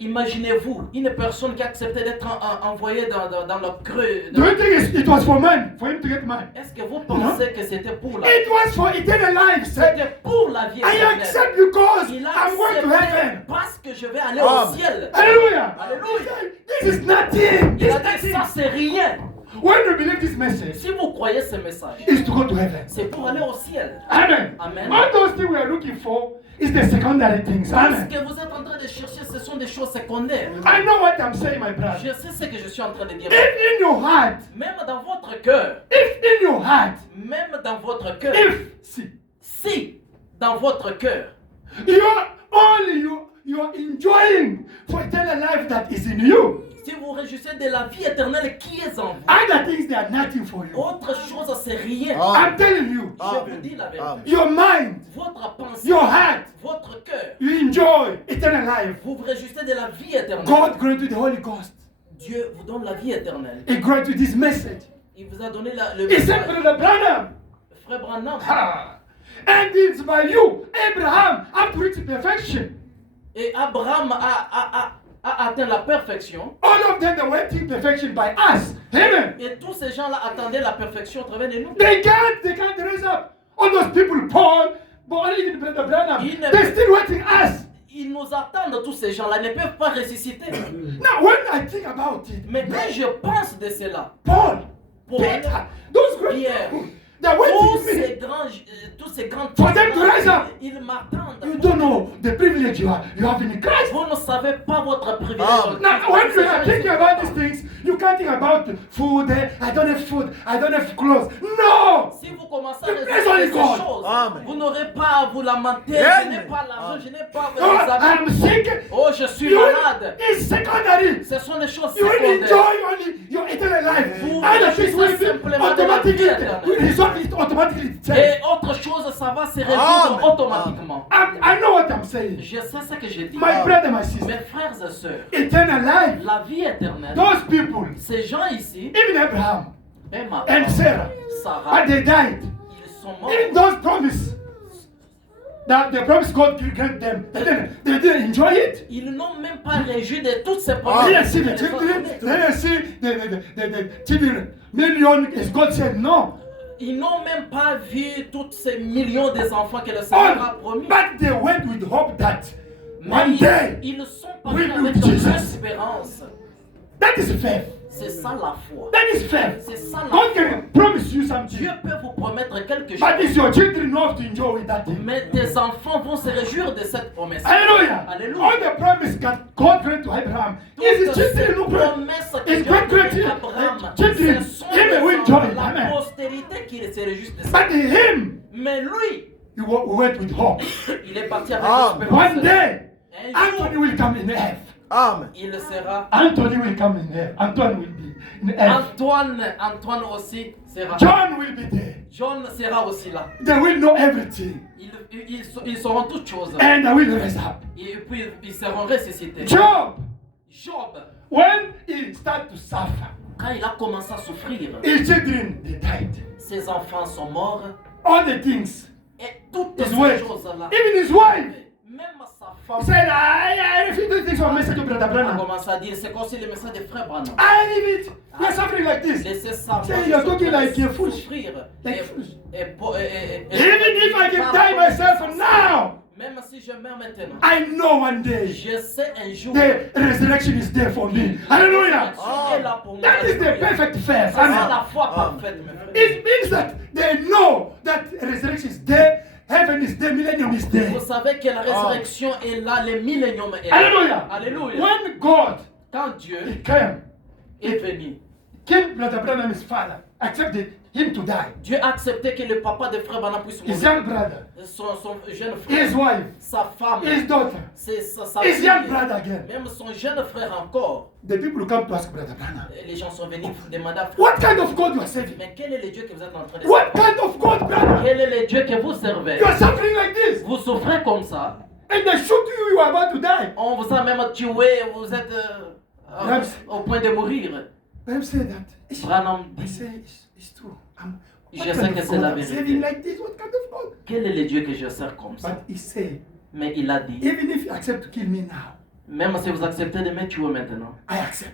Imaginez-vous une personne qui a accepté d'être envoyée dans le creux. Do you think it was for man? For him to get man? Est-ce que vous pensez que c'était pour la It was for eternal life. Said, C'était pour la vie I éternelle. accept because Il a I'm going to accepté heaven. parce que je vais aller au ciel. Hallelujah. Alléluia. This is nothing. Il This a dit is ça nothing. c'est rien. When you believe this message, Si vous croyez ce message, is to go to heaven. c'est pour aller au ciel. Amen. Amen. All those things we are looking for is the secondary things. Ce Amen. que vous êtes en train de chercher, ce sont des choses secondaires. I know what I'm saying, my brother. Je sais ce que je suis en train de dire. If in your heart, Même dans votre cœur, if in your heart, même dans votre cœur, see, si dans votre cœur, you are only you are enjoying for eternal life that is in you. si vous réjouissez de la vie éternelle qui est en vous, Other things they are nothing for you. autre chose c'est rien. I'm telling you, Je vous dis la vérité. your mind, Votre pensée, your heart, votre cœur, you enjoy eternal life. vous vous réjouissez de la vie éternelle. God grant you the Holy Ghost. Dieu vous donne la vie éternelle. He grant you this message. Il vous a donné le He said, message. Brother Branham, Frère Branham. and it's by you, Abraham, up to reach perfection. Et Abraham a atteint la perfection. All of them are waiting perfection by us. Amen. Et tous ces gens-là attendaient la perfection au travers de nous. They can't raise up. All those people, Paul, but only even Brother Branham, Il ne- they're still waiting us. Ils nous attendent, tous ces gens-là, ils ne peuvent pas ressusciter. Now, when I think about it, Mais quand je pense de cela, Paul, Paul, Peter, those great Pierre, people, they're tous waiting me. ces grands For them to rise up. ils m'attendent. You don't know the privilege you have in Christ. Vous ne savez pas votre privilège. Now, when you are thinking about these things, you can't think about food. I don't have food. I don't have clothes. No! Si vous commencez à The praise réfléchir à only ces God. choses, Amen. vous n'aurez pas à vous lamenter. Amen. Je n'ai pas l'argent, je n'ai pas Oh, les amis. I'm sick. Oh, je suis You, malade. it's secondary. Ce sont des choses You will secondaires. enjoy only your eternal life. Vous Other things will jouissez be simplement de la vie automatically éternelle. will resolve it automatically itself. Et autre chose, ça va se résoudre Amen. automatiquement. I know what I'm saying. Je sais ce que je dis. My brother, my sister, Mes frères et sœurs, eternal life. la vie éternelle, Those people, ces gens ici, even Abraham Emma, and Sarah, Sarah, and they died. ils sont morts. In those promises, that the promise God grant them, they didn't enjoy it. Ils n'ont même pas réjoui de toutes ces They promesses. didn't see the children. They didn't see the children. Million, as God said, no. Ils n'ont même pas vu tous ces millions des enfants que le Seigneur a All, promis. but they went with hope that Mais one day, ils sont we partis will avec une Jesus. espérance. that is faith. C'est ça la foi. That is faith. C'est ça la God foi. can promise you something, Dieu peut vous promettre quelque but chose. it's your children who have to enjoy that thing. Mais tes enfants vont se réjouir de cette promesse. Hallelujah. Alléluia. All the promise God granted to Abraham is his Toutes ces children who pray. promesses que His Dieu a données great à Abraham, children, ce sont him will les enjoy enfants, it. la Amen. postérité qui se réjouissent de ça. But him, Mais lui, he went with hope. il est parti avec Amen. l'espérance. One day, Un jour, Anthony will come in heaven. Amen. il sera. Anthony will come in heaven. Antoine will be in heaven. Antoine aussi sera. John will be there. John sera aussi là. They will know everything. Ils sauront toutes choses. And I will raise up. Et puis ils seront ressuscités. Job, Job, when he started to suffer, quand il a commencé à souffrir, his children, they died. ses enfants sont morts. All the things. Et toutes His ces wife, choses-là, even his wife, même sa he femme said, I refuse to take some message of Brother a Branham. commencé à dire, c'est comme si le message de frère Branham. I leave it. You're suffering like this. Laissez ça. Say, you're talking like a fool. Souffrir. Like Et- fool. et- Even if I can die myself now, Même si je meurs maintenant, I know one day je sais un jour. the resurrection is there for me. Hallelujah. Dieu est là pour moi. That is the Alléluia. perfect faith. C'est ça Amen. la foi parfaite, mes frères. It means that they know that resurrection is there, heaven is there, millennium is there. Vous savez que la résurrection est là, le millénium est là. Hallelujah. Alléluia. When God Quand Dieu he came, est venu, killed Brother Branham, his father, accepted him to die. Dieu a accepté que le papa de frère Branham puisse His mourir. young brother, Son jeune his frère, wife, sa femme, his daughter, sa his fille, young brother again. même son jeune frère encore. The people come to ask Brother Branham, Les gens sont venus demander à frère. what kind of God you are serving? Mais quel est le Dieu que vous êtes en train de What servir? kind of God, brother? Quel est le Dieu que vous servez? You are suffering like this. Vous souffrez comme ça. And they shoot you, you are about to die. On vous a même tué, vous êtes au point de mourir. Branham said that. Branham I dit, say, it's true. Je What sais kind que of c'est God la I'm vérité. serving like this? What kind of God? quel est le Dieu que je sers comme ça? But he said, Mais il a dit, even if you accept to kill me now, Même si vous acceptez de me tuer maintenant, I accept.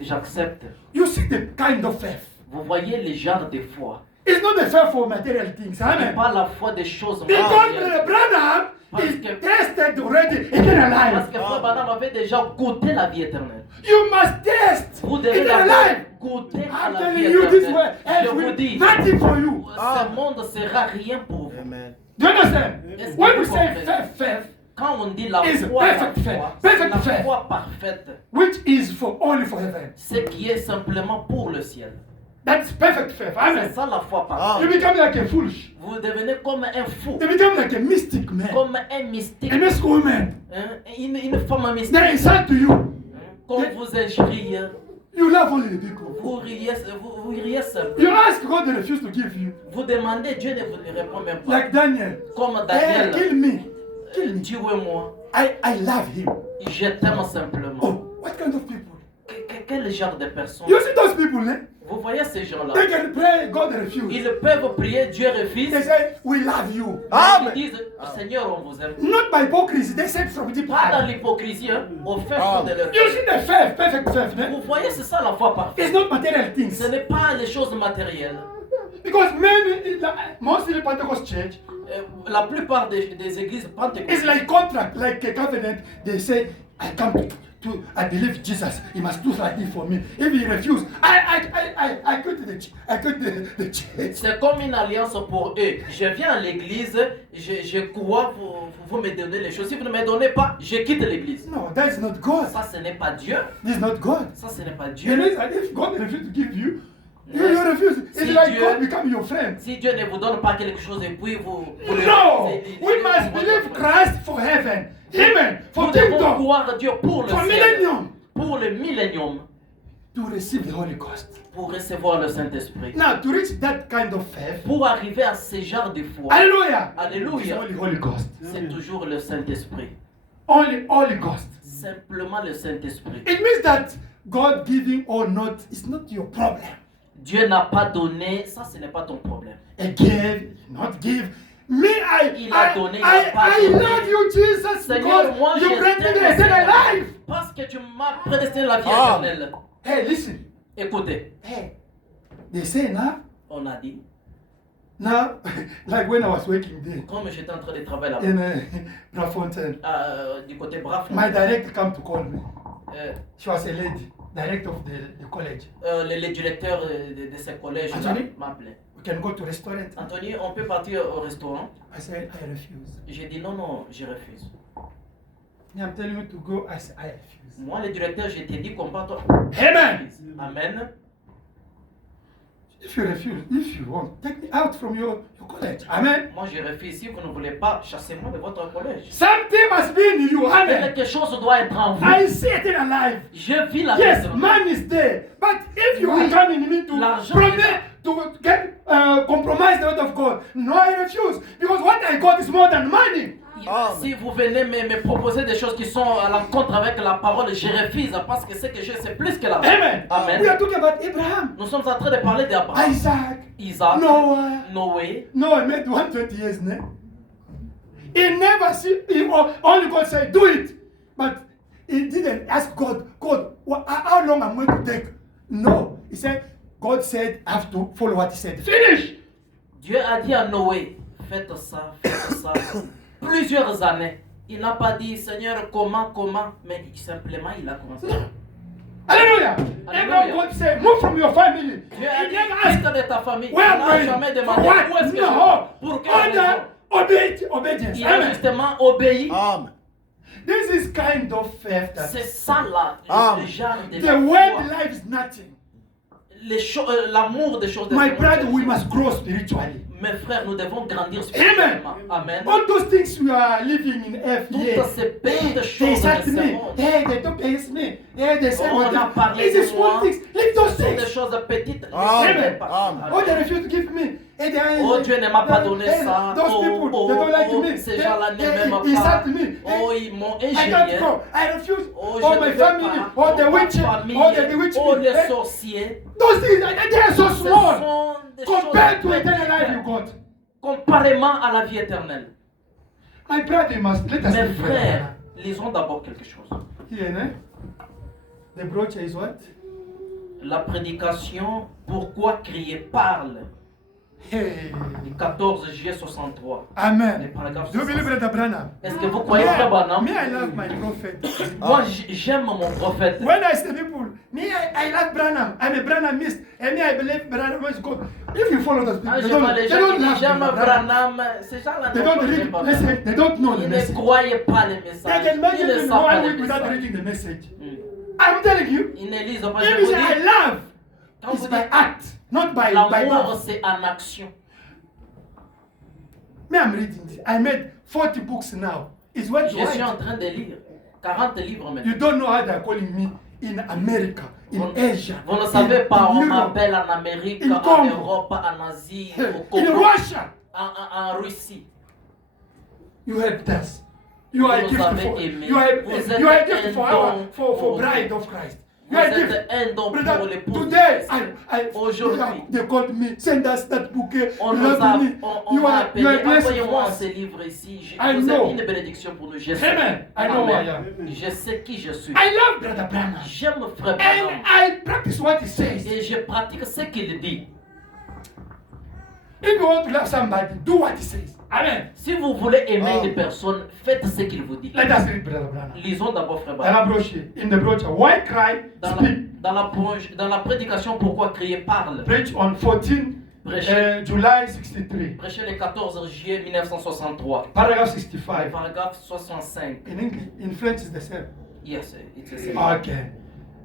j'accepte. You see the kind of faith. Vous voyez les genres de foi. It's not the faith for material things. Ce Amen. n'est pas la foi des choses Because matérielles. Branham Parce is que- tested already eternal Parce life. que Frère Branham avait déjà goûté la vie éternelle. You must test Vous devez eternal d'abord life. goûter à I'm la vie telling you this way. éternelle. Je It vous will dis, nothing for you. ce monde ne sera rien pour vous. Amen. Do you understand? Est-ce que When vous we say comprenez? faith, Quand on dit la Is foi, perfect faith. c'est Perfect la faith. foi parfaite, which is for only for heaven. ce qui est simplement pour le ciel. That's perfect faith. C'est Amen. ça la foi You parfaite. become like a foolish. Vous devenez comme un fou, You become like a mystic man. comme un mystique, A mystic woman. hein, une femme mystique. They insult to you. Quand vous injuriez, You love only the people. vous riez simplement. You ask God, they refuse to give you. Vous demandez, Dieu ne vous répond même pas. Like Daniel. Comme Hey, Daniel, kill me. Kill me. tuez-moi, I love him. je t'aime simplement. Oh, what kind of people? Quel genre de personne? You see those people, eh? Vous voyez ces gens-là? They can pray, God refuse. Ils peuvent prier, Dieu refuse. They say, we love you. Ils disent, Seigneur, on vous aime. Not by hypocrisy. They said from deep Pas dans heart. l'hypocrisie, hein, au fait fond de leur You cœur. see the faith, perfect faith, eh? Vous voyez, c'est ça la foi parfaite. It's not material things. Ce n'est pas les choses matérielles. Because many, mostly Pentecost church, La plupart des églises it's pentecôtistes, like contract, like a covenant. They say, I come I believe Jesus. He must do something for me. If he refuses, I quit the church. c'est comme une alliance pour eux. Je viens à l'église, je crois, vous me donnez les choses. Si vous ne me donnez pas, je quitte l'église. No, that is not God. Ça, ce n'est pas Dieu. This is not God. Ça, ce n'est pas It Dieu. means that if God refuses to give you, you Yes. refuse. It's Si like Dieu- God become your friend. Si Dieu ne vous donne pas quelque chose et puis vous le No, refusez, we must believe Christ for heaven. Amen. For Nous devons kingdom. croire Dieu pour le For ciel, millennium. pour le millénium, To receive the Holy Ghost. pour recevoir le Saint-Esprit. Now, to reach that kind of faith, Pour arriver à ce genre de foi, hallelujah. Alléluia. It's only Holy Ghost. c'est toujours le Saint-Esprit. Only Holy Ghost. Simplement le Saint-Esprit. It means that God giving or not is not your problem. Dieu n'a pas donné, ça ce n'est pas ton problème. A give, not give. Me, Il a donné, il a pas I donné. love you, Jesus, Seigneur, moi because je you grant me the t'aime, eternal Seigneur, life. parce que tu m'as prédestiné la vie Ah. éternelle. Hey, listen. Écoutez, Hey, they say on a dit, now, like when I was working there comme j'étais en train de travailler là-bas, in Brafontaine, du côté Braf, my director come to call me. euh, She was a lady, director of the college. le directeur de ce collège Anthony? m'a appelé. We can go to restaurant. Anthony, on peut partir au restaurant? I said, I refuse. J'ai dit non, non, je refuse. I'm telling you to go. I said, I refuse. Moi, le directeur, je t'ai dit qu'on part. Amen. Amen. If you refuse, if you want, take me out from your college. Amen. Moi, je refuse. Si vous ne voulez pas, chassez-moi de votre collège. Something must be in you. Amen. Quelque chose doit être en vous. I see it in alive. Je vis la Yes, personne. man is there. But if you are coming me to L'argent promise est là. to get compromise the word of God, no, I refuse because what I got is more than money. Si vous venez me proposer des choses qui sont à l'encontre avec la parole, je refuse parce que ce que j'ai, c'est plus que l'argent. Amen. Amen. We are talking about Abraham, Nous sommes en train de parler d'Abraham, Isaac, Isaac, Noah. Noé. Noah made 120 years now. He never see. Only God said, "Do it," but he didn't ask God. God, how long am I going to take? No, he said. God said, "I have to follow what He said." Finish. Dieu a dit à Noé, faites ça, plusieurs années. Il n'a pas dit, Seigneur, comment, mais simplement il a commencé. Hallelujah. Hallelujah. Abraham, God said, "Move from your family." Dieu a He dit, never asked, quitte de ta famille. "Where Il am n'a I jamais going? demandé For où est-ce what?" que je No. vais. Pour quelle raison? Obedience. Il a Amen. justement obéi. Amen. This is kind of faith that C'est ça là, Amen. le genre de the world life is nothing. l'amour des choses de My ce monde. brother, we must grow spiritually. Mes frères, nous devons grandir spirituellement. Amen. All those things we are living in earth, Toutes yes. ces petites They choses de insult ce me. monde. Hey, they don't pay me. Hey, they say On what a parlé It's de the small moi. things. Leave those Ce sont des things. choses petites. Amen. Ne les pas. Amen. Oh, they refuse to give me. Hey, they, Oh, Dieu ne m'a pas donné hey, ça. Those Oh, people, oh, they don't like oh, me. ces gens-là ne They m'aiment pas. insult me. Oh, ils m'ont I can't injurié. go. I refuse. Oh, Oh, je my ne veux family. pas. Oh, the ma witch. famille. Oh, the bewitch Oh, me. les Hey, sorciers. those things, they are so Ce small sont des compared to choses eternal life you petites, got. comparément à la vie éternelle. My brother, you must let us Mes be frères, lisons d'abord quelque chose. Here, né? The brochure is what? La prédication, pourquoi crier parle, Hey. du 14 juillet 63. Amen. Les paragraphes Do you believe 65. Brother Branham? Est-ce que vous croyez, frère Branham? Me, I love my prophet. Moi, j'aime mon prophète. When I say people, me, I like Branham. I'm a Branhamist. And me, I believe Branham is God. If you follow those people, Ah, they je don't, vois les they gens don't qui disent love j'aime Brother Branham. Branham. Ces gens-là They ne don't connaissent read pas. message. They don't know the Ils ne message. croyaient pas les They messages. can Ils imagine ne them savent pas one les week without messages. reading the message. Hmm. I'm telling you. Ils ne lisent pas. If Je you vous say I dis, love, quand it's vous by dites act, not by l'amour, mouth. c'est en action. Me, I'm reading this. I made 40 books now. It's what you Je suis en write. train de lire 40 livres maintenant. You don't know how they're calling me in America, in Vous- Asia. Vous ne savez in pas, on Europe, m'appelle en Amérique, in en Congo. Europe, en Asie, au in Congo, Russia. en Russie. You helped us. You are a Vous gift avez for aimé. you are Vous a, êtes you are a gift for un our don for pour bride Dieu. of Christ. Vous You are a gift. êtes un don pour Brother, l'épouse. today, Aujourd'hui. they called me, send us that bouquet. On you nous love a, me. on You m'a are appelé, a blessing for envoyez-moi us. ce livre ici. I Vous know. êtes une bénédiction pour nous. Je sais. Amen. I know who I am. Je sais qui je suis. I love Brother Branham. J'aime frère And Branham. I practice what he says. Et je pratique ce qu'il dit. If you want to love somebody, do what he says. Amen. Si vous voulez aimer une personne, faites ce qu'il vous dit. Let us read Brother Branham. Lisons d'abord frère Dans la Branham. brochure, in the brochure, why cry, speak. Dans la prédication, pourquoi crier parle. Preach on 14 July 63. Prêchez le 14 juillet 1963. Paragraph 65. Paragraphe 65. In English, in French is the same. Yes, it's the same. Okay.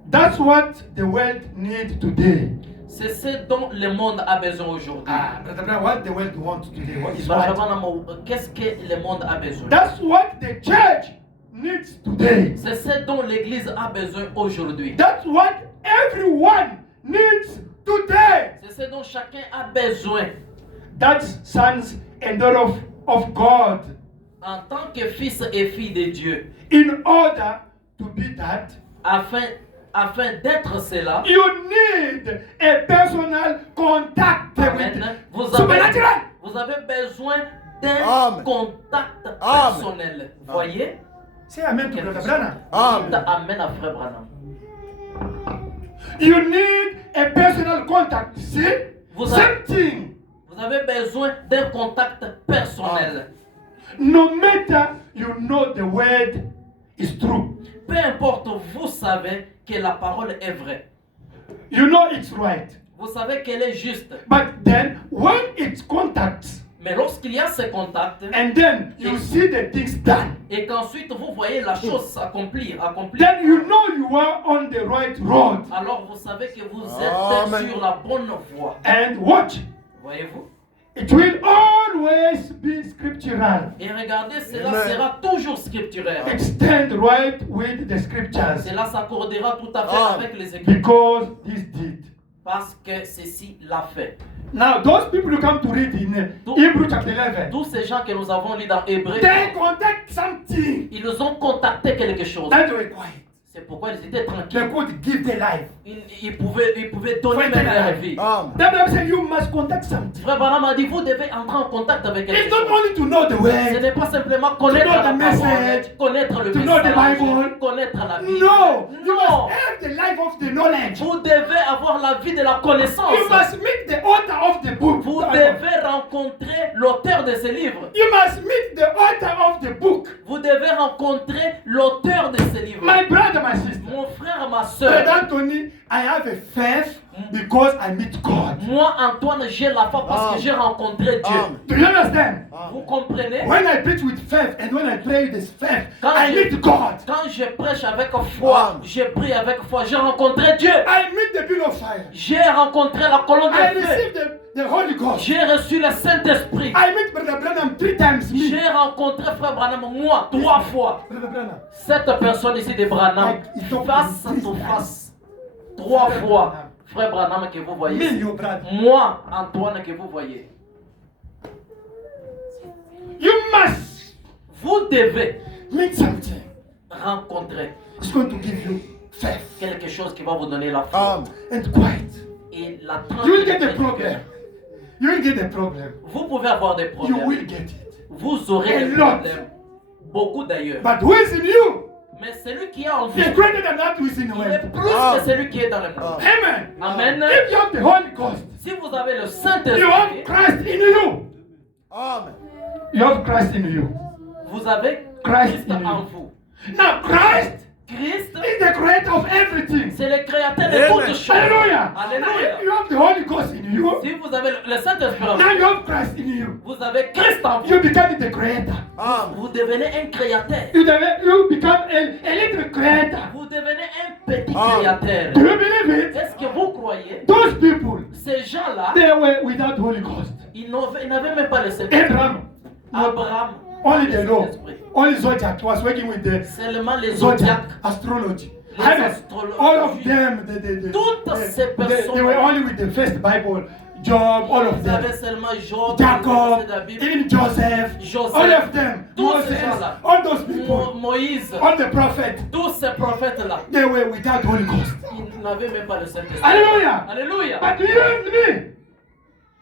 That's what the world needs today. C'est ce dont le monde a besoin aujourd'hui. Brother Branham, what the world wants today? What is Frère what? Branham, qu'est-ce que le monde a besoin? That's what the church needs today. C'est ce dont l'église a besoin aujourd'hui. That's what everyone needs today. C'est ce dont chacun a besoin. That's sons and daughters of God. En tant que fils et fille de Dieu, In order to be that, afin d'être cela, you need a personal contact Amen. with supernatural. Vous avez besoin d'un Amen. contact Amen. personnel. Voyez? Say amen to Brother Branham. Dites Amen à frère Branham. You need a personal contact. See? Vous Same avez- thing. Vous avez besoin d'un contact personnel. No matter you know the word is true. Peu importe, vous savez que la parole est vraie. You know it's right. Vous savez qu'elle est juste. But then when it's contacts, Mais lorsqu'il y a ce contact, and then you see the things done, et qu'ensuite vous voyez la chose s'accomplir, then you know you are on the right road. alors vous savez que vous êtes Amen. sur la bonne voie. And watch, Voyez-vous? it will always be scriptural. Et regardez, cela Amen. sera toujours scripturaire. Extend right with the scriptures. Cela s'accordera tout à fait Amen. avec les Écritures. Because this did. Parce que ceci l'a fait. Now, those people who come to read in Hebrew chapter 11, Tous ces gens que nous avons lus dans Hébreu, they contact something ils nous ont contacté quelque chose. that they were quiet. C'est pourquoi ils étaient They tranquilles. could give their life. Ils pouvaient donner même leur vie. Amen. That Bible says you must contact something. Frère Branham a dit, vous devez entrer en contact avec quelque It's not chose. only to know the Ce word. n'est pas simplement connaître know la the message, parole, connaître le to know the message, Bible. connaître la Bible. No, you Non. must have the life of the knowledge. Vous devez avoir la vie de la connaissance. You must meet the author of the book. Vous devez rencontrer l'auteur de ce livre. You must meet the author of the book. Vous devez rencontrer l'auteur de ce livre. My brother, my sister. Mon frère, ma Brother soeur. Anthony, I have a faith because I meet God. Moi, Antoine, j'ai la foi parce que j'ai rencontré Dieu. Amen. Do you understand? Vous comprenez? When I preach with faith and when I pray with faith, Quand I je- meet God. Quand je prêche avec foi, Amen. je prie avec foi, j'ai rencontré Dieu. I meet the bill of fire. J'ai rencontré la colonne I de feu. receive the Holy Ghost. J'ai reçu le Saint-Esprit. I meet Brother Branham 3 times. Me. J'ai rencontré Frère Branham, moi, 3 fois. Brother Branham. Cette personne ici de Branham, Like, il faut- face à face, 3 fois. Frère Branham que vous voyez Me, ici. your brother. Moi, Antoine que vous voyez. You must Vous devez meet something. rencontrer It's going to give you faith quelque chose qui va vous donner la foi. Amen. and quiet. Et la You will get tranquillité the du problem. cœur. You will get the problem. Vous pouvez avoir des You problèmes. will get it. Vous aurez A des lot. problèmes. Beaucoup d'ailleurs. But who is in you? Mais celui qui est en vous, is greater than that who is in the il est world. plus Ah. que celui qui est dans le monde. Amen. Amen. If you have the Holy Ghost, Si vous avez le you have Saint-Esprit, Christ in you. Amen. You have Christ in you. vous avez Christ Christ in you. en vous. Now Christ Christ, is the creator of everything. c'est le créateur de Amen. toutes choses. Hallelujah. Alléluia. If you have the Holy Ghost in you, Si vous avez le Saint-Esprit en now vous, you have Christ in you. vous avez Christ en vous. You become the creator. Amen. Vous devenez un créateur. You become a little creator. Vous devenez un petit Ah. créateur. Do you believe it? Est-ce que vous croyez? Those people, Ces gens-là, they were without Holy Ghost. ils n'avaient même pas le Saint-Esprit. Abraham, Abraham, only le the law, Saint-Esprit. only Zodiac was working with the Seulement les Zodiac zodiacs. astrology. Les Amen. astrologues. All of them, Toutes ces they personnes. were only with the first Bible. Job, all of Vous avez them. seulement Job, Jacob, c'est la Bible, even Joseph, Joseph, all of them. tous ces Moses, gens-là. all those people, Moïse, all the prophets, tous ces prophètes-là, they were without Holy Ghost. ils n'avaient même pas le Saint-Esprit. Hallelujah. Alléluia. But you and me,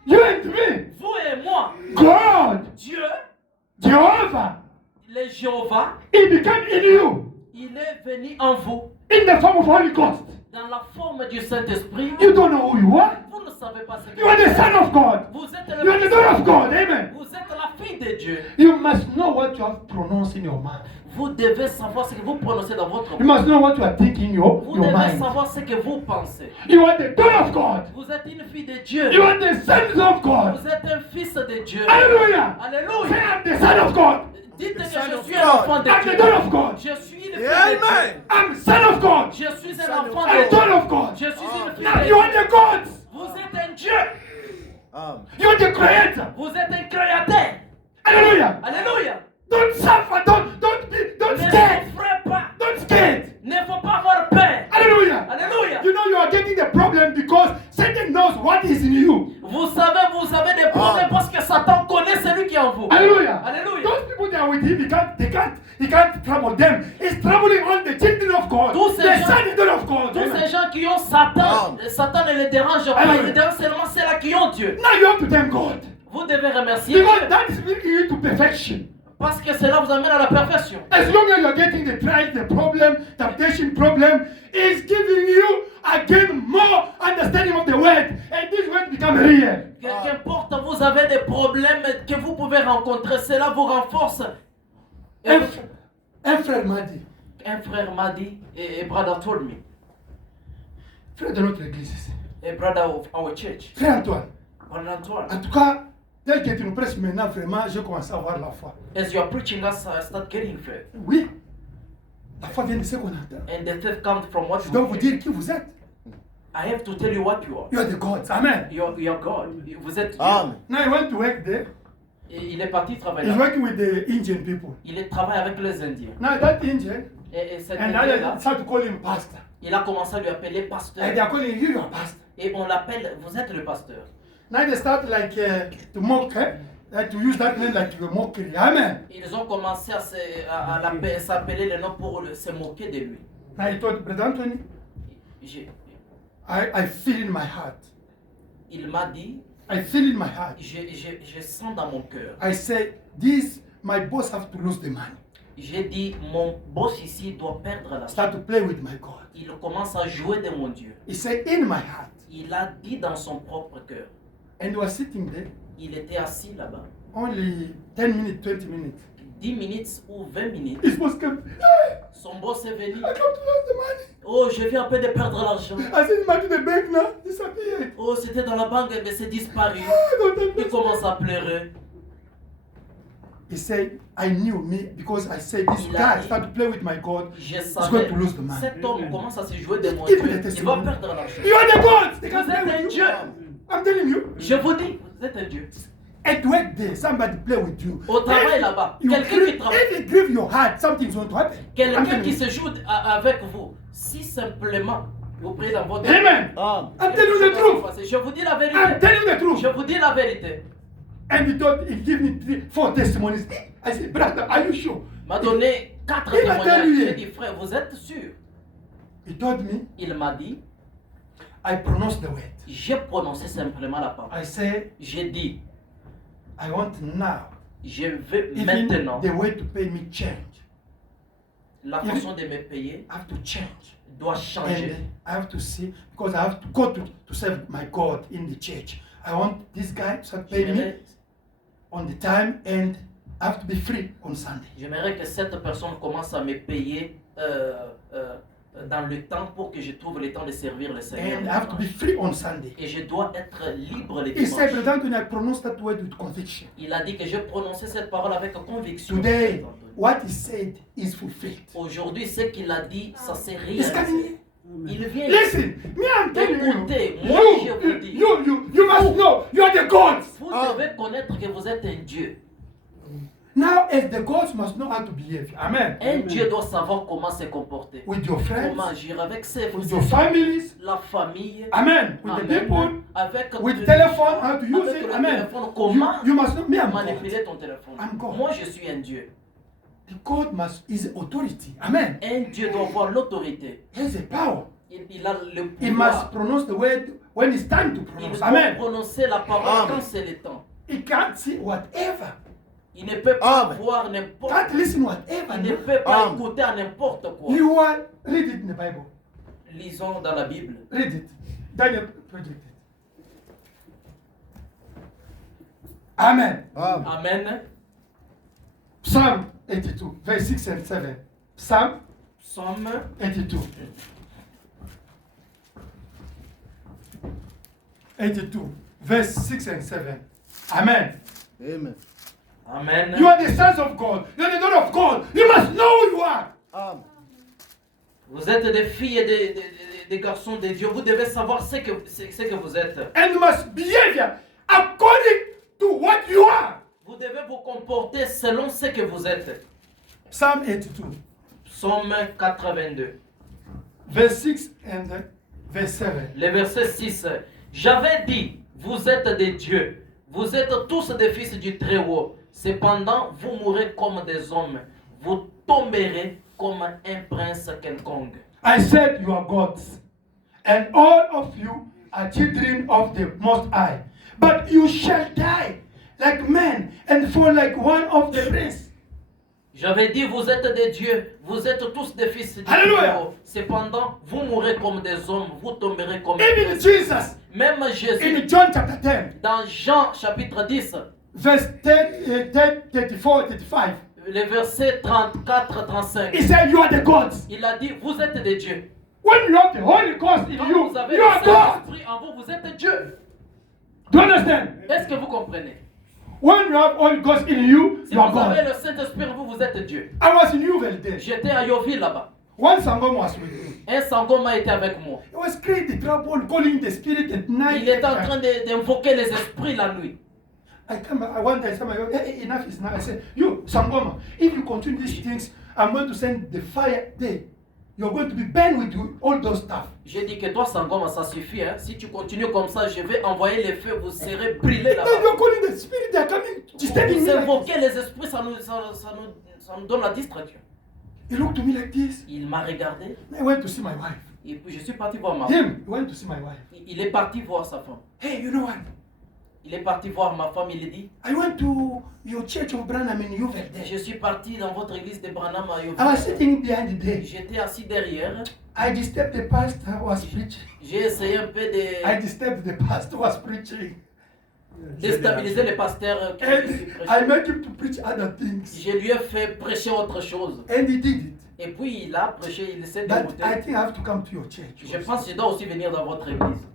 you and me, Vous et moi, God, Dieu, Jehovah, le Jéhovah, He became in you il est venu en vous in the form of Holy Ghost. dans la forme du Saint-Esprit. You don't know who you are. Vous ne savez pas ce que You are the son of God. vous êtes You are the daughter of God. Amen. Vous êtes la fille de Dieu. You must know what you have pronounced in your mouth. Vous devez savoir ce que vous prononcez dans votre You bouche. must know what you are thinking in your Vous devez mind. savoir ce que vous pensez. You are the daughter of God. Vous êtes une fille de Dieu. You are the sons of God. Vous êtes un fils de Dieu. Hallelujah. Say, Alléluia. I'm the son of God. Dites que son je of suis God. un enfant de I'm Dieu. the daughter of God. Je suis une fille Amen. de Dieu. I'm son of God. Je suis un Son of enfant God. de I'm Dieu. daughter of God. Je suis une fille Now de you are Dieu. the God. Vous êtes un Dieu. Amen. You are the creator. Vous êtes un créateur. Hallelujah. Alléluia. Don't suffer. Don't Ne scared. souffrez pas. Don't scared. Ne faut pas avoir peur. Hallelujah. Alléluia. You know you are getting the problem because Satan knows what is in you. Vous avez des problèmes parce que Satan connaît celui qui est en vous. Hallelujah. Alléluia. Those people that are with him, he can't trouble them. He's troubling all the children of God. Tous ces The gens- son and daughter of God. Tous Amen. ces gens qui ont Satan, Amen. Satan ne les dérange pas. Alléluia. Il les dérange seulement ceux-là qui ont Dieu. Now you have to thank God. Vous devez remercier Because Dieu. that is bringing you to perfection. Parce que cela vous amène à la perfection. As long as you're getting the trials, the problem, temptation problem, is giving you again more understanding of the word. And this word become real. Qu'importe vous avez des problèmes que vous pouvez rencontrer, cela vous renforce. Et Un frère m'a dit, un frère m'a dit, et brother told me, frère de notre église ici, a brother of our church, frère Antoine, brother Antoine, en tout cas, tel que tu nous prêches maintenant, vraiment, je commence à avoir la foi. as you are preaching us, I start getting faith. Oui, la foi vient de ce qu'on entend. And the faith comes from what Je you dois vous hear. dire qui vous êtes. I have to tell you what you are. You are the gods. Amen. You're God. Vous êtes Dieu. Amen. Now he went to work there. Et il est parti travailler. He's là. working with the Indian people. Il travaille avec les Indiens. Now that Indian, Et cet and now Indien-là, they start to call him pastor. il a commencé à lui appeler pasteur. And they are calling you your pastor. Et on l'appelle, vous êtes le pasteur. Now they start like to mock, like to use that name like a mockery. Amen. Ils ont commencé à s'appeler le nom pour se moquer de lui. Now he told Brother Anthony, J'ai- I feel in my heart. Il m'a dit, I feel in my heart. je sens dans mon cœur. I say, this, my boss have to lose the money. J'ai dit, mon boss ici doit perdre l'argent. Start to play with my God. Il commence à jouer de mon Dieu. He said, in my heart. Il a dit dans son propre cœur. And he was sitting there, Il était assis là-bas. only 10 minutes, 20 minutes. 10 minutes ou 20 minutes. His boss came, hey, Son boss est venu. I come to lose the money. Oh, je viens un peu de perdre l'argent. I said, money to the bank now, disappeared. Oh, c'était dans la banque, mais c'est disparu. I don't have Il this. commence à pleurer. He said, I knew me because I said, this Il a guy dit, start to play with my God. Je He's savais, going to lose the money. cet homme commence à se jouer de mon Give Dieu. me the Il va testimony. perdre l'argent. You are the gods. They Vous can't play êtes un with Dieu. you. I'm telling you. Je vous dis, vous êtes un Dieu. At work there, somebody play with you. Au travail If là-bas, you quelqu'un qui grieve- travaille. If you grieve your heart, something's going to happen. I'm Quelqu'un telling qui you. se joue avec vous, si simplement vous priez dans votre Amen. Amen. I'm telling you the truth. Je vous dis la I'm vérité. telling you the truth. Je vous dis la vérité. And he gave me 4 testimonies. I said, brother, are you sure? Il m'a donné 4 Il m'a témoignages. dit, J'ai dit, frère, vous êtes sûr? He told me, Il m'a dit, I pronounced the word. j'ai prononcé simplement la parole. I said, J'ai dit, I want now, je veux even maintenant the way to pay me change. La façon de me payer I have to change. doit changer. And I have to see, because I have to go to serve my God in the church. I want this guy to start paying me J'aimerais on the time, and I have to be free on Sunday. j'aimerais que cette personne commence à me payer dans le temps pour que je trouve le temps de servir le Seigneur. And I have to be free on Sunday. Et je dois être libre le He said, dimanche. Brother Anthony, I pronounce that word with conviction. Il a dit que je prononçais cette parole avec conviction. Today, what he said is fulfilled. Aujourd'hui, ce qu'il a dit, ça s'est He's coming réalisé. here. Il vient. Listen, me, I'm telling you. Écoutez, moi je vous dis, You must know you are the gods. vous devez connaître que vous êtes un Dieu. Now, as the gods must know how to behave. Amen. Un Dieu doit savoir comment se comporter. With your friends, Comment agir avec ses with your families. la famille. Amen. With the Amen. people, Avec with telephone, how to use avec it. le Amen. téléphone, comment You must know. Me, I'm God. manipuler ton téléphone. I'm God. Moi, je suis un Dieu. The God must is authority. Amen. Un Dieu doit avoir l'autorité. He has a power. Il a le He must pouvoir. pronounce the word when it's time to Il pronounce. doit Amen. prononcer la parole Amen. quand c'est le temps. He can't see whatever. Il ne peut pas Amen. voir n'importe Can't listen whatever. Il ne peut pas Amen. écouter à n'importe quoi. You are read it in the Bible. Lisons dans la Bible. Read it. Daniel project it. Amen. Amen. Amen. Psalm 82, verse 6 and 7. Psalm Psaume 82. 82, verse 6 and 7. Amen. Amen. Amen. You are the sons of God. You are the daughter of God. You must know who you are. Amen. Vous êtes des filles et des garçons de Dieu. Vous devez savoir ce que vous êtes. And you must behave according to what you are. Vous devez vous comporter selon ce que vous êtes. Psalm 82, Psaume 82. verse 6 and verse 7. Le verset 6. J'avais dit, vous êtes des dieux. Vous êtes tous des fils du Très-Haut. Cependant, vous mourrez comme des hommes. Vous tomberez comme un prince quelconque. I said you are gods, and all of you are children of the Most High. But you shall die like men and fall like one of the princes. J'avais dit, vous êtes des dieux, vous êtes tous des fils du Alléluia. Très-Haut. Cependant, vous mourrez comme des hommes, vous tomberez comme Even Jesus, Même Jésus, in John chapter 10, dans Jean chapitre 10, verse 10, 34, 35, le verset 34-35, he said, you are the gods. il a dit, vous êtes des dieux. When you have the Holy Ghost in Quand you, vous avez you le are God. Saint-Esprit en vous, vous êtes Dieu. Do you understand? Est-ce que vous comprenez? When you have Holy Ghost in you, Si you are vous avez God. le Saint-Esprit en vous, vous êtes Dieu. I was in Uvalde. J'étais à Yoville là-bas. One sangom was with me. Un sangom a été avec moi. He was creating trouble, calling the spirit at night. Il était en train d'invoquer les esprits la nuit. I come, I one day, somebody, hey, enough is enough. I said, you, Sangoma, if you continue these things, I'm going to send the fire there. You're going to be burned with all those stuff. J'ai dit que toi, Sangoma, ça suffit. Hein. Si tu continues comme ça, je vais envoyer les feux, vous serez brûlés Then là-bas. you're calling the spirit, they're coming, disturbing Vous me. Like invoquez les esprits, ça nous donne la distraction. this. He looked to me like this. Il m'a regardé I went to see my wife. et puis je suis parti voir ma femme. Him, he went to see my wife. Il est parti voir sa femme. Hey, you know what? Il est parti voir ma femme, il a dit, I went to your church of Branham in Uvalde. je suis parti dans votre église de Branham à I was Yoville. sitting behind the day. J'étais assis derrière. I disturbed the pastor who was preaching. J'ai essayé un peu I de disturbed the pastor who was preaching. déstabiliser le pasteur qui And I prêchait. made him to preach other things. Je lui ai fait prêcher autre chose. And he did it. Et puis il a prêché, il s'est But dérouté. I think I have to come to your church. Je pense que je dois aussi venir dans votre église.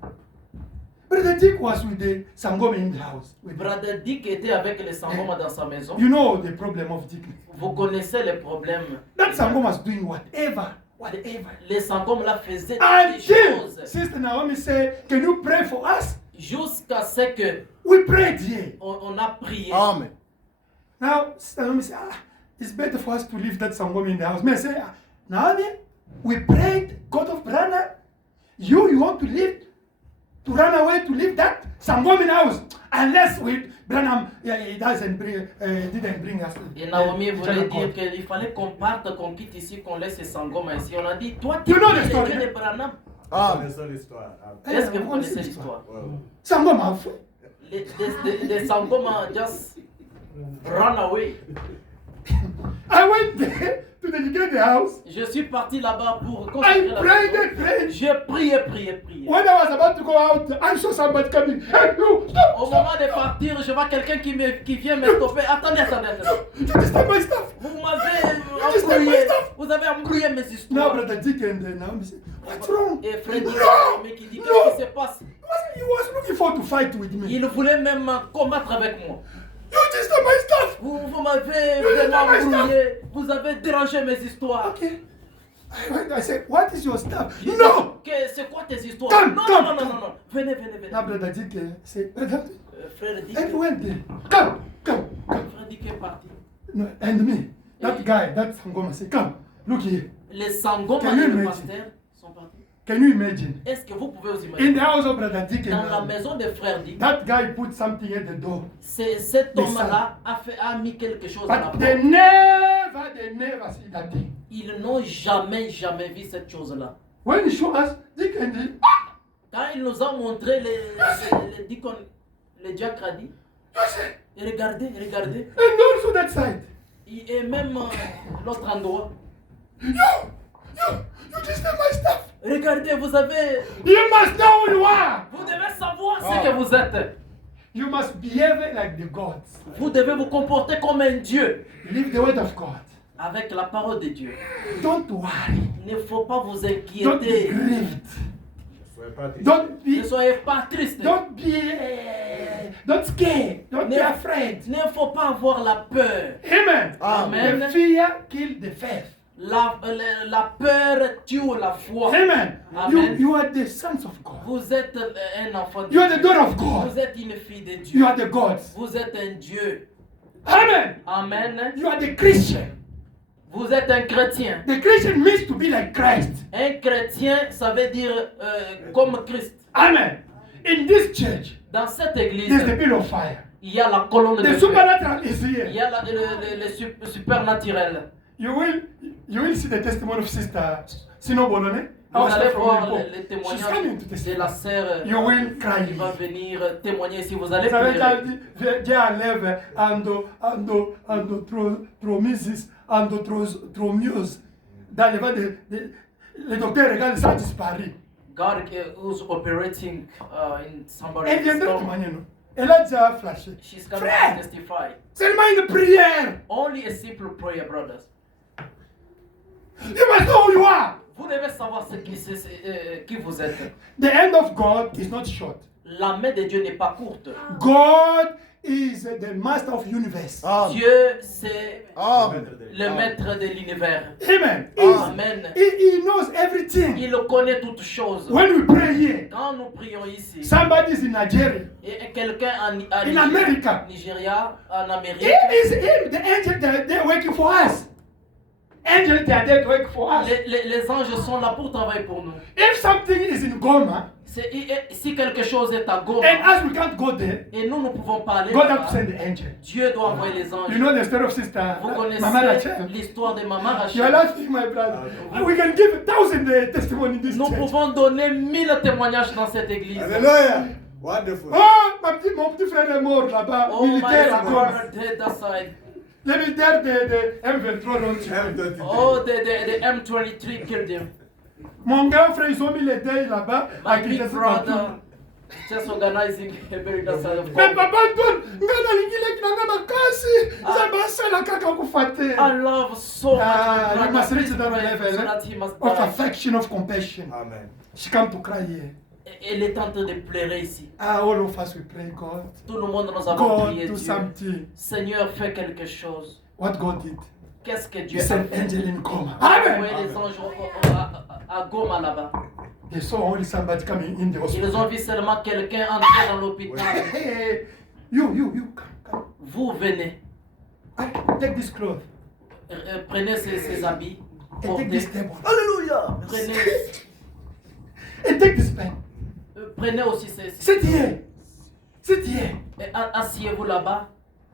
Brother Dick was with the Sangoma in the house. With Brother Dick était avec les Sangoma dans sa maison. you know the problem of Dick. Vous connaissez les problèmes. That Sangoma was doing whatever. Les Sangoma là faisaient des Until choses Sister Naomi said, can you pray for us? jusqu'à ce que We prayed here. on a prié. Amen. Now, Sister Naomi said, it's better for us to leave that Sangoma in the house. Me I say, Naomi, we prayed, God of Brana. You want to leave, to run away to leave that Sangoma in the house. Unless we, Branham, he doesn't bring, didn't bring us. Et Naomi voulait eternal dire God. qu'il fallait qu'on parte, qu'on quitte ici, qu'on laisse ces Sangoma ici. On a dit, toi tu You know es the le story, Dieu hein? de Branham. Amen. Est-ce que vous connaissez l'histoire? Sangoma, Les Sangoma just run away. I went there to dedicate the house. Je suis parti là-bas pour I consacrer la prayed maison. and prayed. J'ai prié. When I was about to go out, I saw somebody coming. Hey, you, stop! Au moment de partir, je vois quelqu'un qui vient me stopper. Attendez. You disturb my stuff. Vous m'avez Just take my embrouillé. stuff. Vous avez embrouillé mes Now, histoires. Brother Dick and Naomi said, what's wrong? Et Fred dit, No! mais qui dit No! qu'est-ce qui se passe? He was looking for to fight with me. Il voulait même combattre avec moi. You disturb my stuff. Vous m'avez You did vraiment my stuff. embrouillé. Vous avez dérangé mes histoires. Okay. I said, what is your stuff? No! C'est quoi tes histoires? Come, Non. Venez. Now, Brother Dick said, Brother, Frère dit and que went there. Come. Frère dit qu'il est parti. No, and me, that guy, that Sangoma said, come, look here. Les Sangoma Can you et le imagine? pasteur sont partis. Can you imagine? Est-ce que vous pouvez vous In imaginer? the house of Brother Dick Dans and la Naomi, maison de Frère Dick, that guy put something at the door. cet Mais homme-là a mis quelque chose à la But porte. they never see that thing. Ils n'ont jamais vu cette chose-là. When he show us, Dick and he, Quand il nous a montré les diacres, les diacres a dit, you say, et regardez, and also that side. et même l'autre endroit. You disturb my stuff. Regardez, vous avez, You must know who you are. vous devez savoir ce que vous êtes. You must behave like the gods. Vous devez vous comporter comme un Dieu, Live the word of God. avec la parole de Dieu. Don't worry. Il ne faut pas vous Don't be inquiéter. grieved. Soyez pas tristes. Don't Ne be. soyez pas triste. Don't scared. Don't be Ne- afraid. Il ne faut pas avoir la peur. Amen. Amen. The fear kill the faith. La peur tue la foi. Amen. Amen. You are the sons of God. Vous êtes un enfant de You are the Dieu. daughter of God. Vous êtes une fille de Dieu. You are the gods. Vous êtes un Dieu. Amen. Amen. You are the Christian. Vous êtes un chrétien. The Christian means to be like Christ. Un chrétien, ça veut dire comme Christ. Amen. In this church, Dans cette there's église, the bill of fire. il y a la colonne de The feu. supernatural is Il here. y a le supernaturel. You will see the testimony of Sister Sino Bolone. Vous allez from voir Limpopo. les She's témoignages coming to de testify. la sœur You will cry. qui va venir témoigner ici. Vous allez Vous savez, pleurer. quand Dieu enlève ando trop misis, ando trop mieux. Dans le ventre, le docteur regarde, ça disparaît. God who's operating in somebody's Elle viendra stomach. témoigner, non? Elle a déjà flashé. She's coming Frère, to testify. seulement une prière. Only a simple prayer, brothers. You must know who you are. Vous devez savoir qui vous êtes. The hand of God is not short. La main de Dieu n'est pas courte. God is the master of universe. Amen. Dieu, c'est Amen. le maître de l'univers. Amen. Amen. He knows everything. Il connaît toutes choses. When we pray here, Quand nous prions ici, somebody is in Nigeria. et quelqu'un en In America. Nigeria, en Amérique, Him, the angel, they're working for us. Angels, they are there to work for us. les anges sont là pour travailler pour nous. If something is in Goma, Si quelque chose est à Goma, and as we can't go there, et nous ne pouvons pas aller God là-bas, has to send the angel. Dieu doit envoyer les anges. You know the story of Sister Vous Mama connaissez Rachel? l'histoire de Maman You are Rachel. laughing, my brother. We can give 1,000 testimony in this Nous church. pouvons donner 1000 témoignages dans cette église. Hallelujah. Wonderful. Oh, mon petit frère est mort là-bas, Oh my militaire à Goma. God, dead aside. Le militaire de M23 l'ont tué. M23. Oh, the M23 killed him. Mon grand frère, ils ont mis les deuils là-bas. My à big Kinshasa. brother just organizing a burial side of Mais God. papa Don, nga nalingile kinanga makasi. Zabasala kaka kufate. I love so much Ah, my you must brother. reach that Please level, pray so eh? that he must Of die. affection, of compassion. Amen. She come to cry here. Elle est en train de pleurer ici. Ah, all of us we pray, God. Tout le monde nous avons God, prié do Dieu. something. Seigneur, fais quelque chose. What God did. Qu'est-ce que He Dieu a sent fait? angel in coma. Envoyé Amen. les anges à Goma là-bas. They saw only somebody coming in the Ils hospital. ont vu seulement quelqu'un entrer dans l'hôpital. Hey, you, come. Vous venez, Take this cloth prenez ces habits, and take this portez, table. Hallelujah. prenez, And take this pen. prenez aussi ces... Sit here. Sit here. et asseyez-vous là-bas.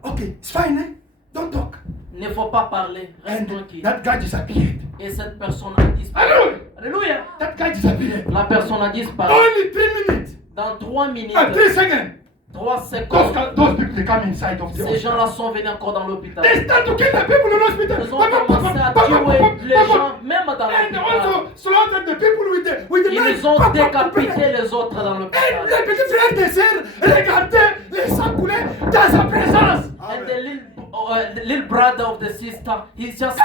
Okay, it's fine, eh? Don't talk. Il ne faut pas parler, reste And tranquille. that guy disappeared. Et cette personne a disparu. Hallelujah. Alléluia. That guy disappeared. La personne a disparu. Only 3 minutes. Dans 3 minutes, 3 seconds. 3 secondes. Those people they come inside of the Ces hospital. gens-là sont venus encore dans l'hôpital. They start to kill the people in the hospital. Ils ont commencé à tuer les gens, même dans And l'hôpital. also slaughtered the people with the knife. Ils ont décapité les autres dans Et l'hôpital. les petits frères et sœurs regardaient les sangs couler dans sa présence. And the little brother of the sister, he's just,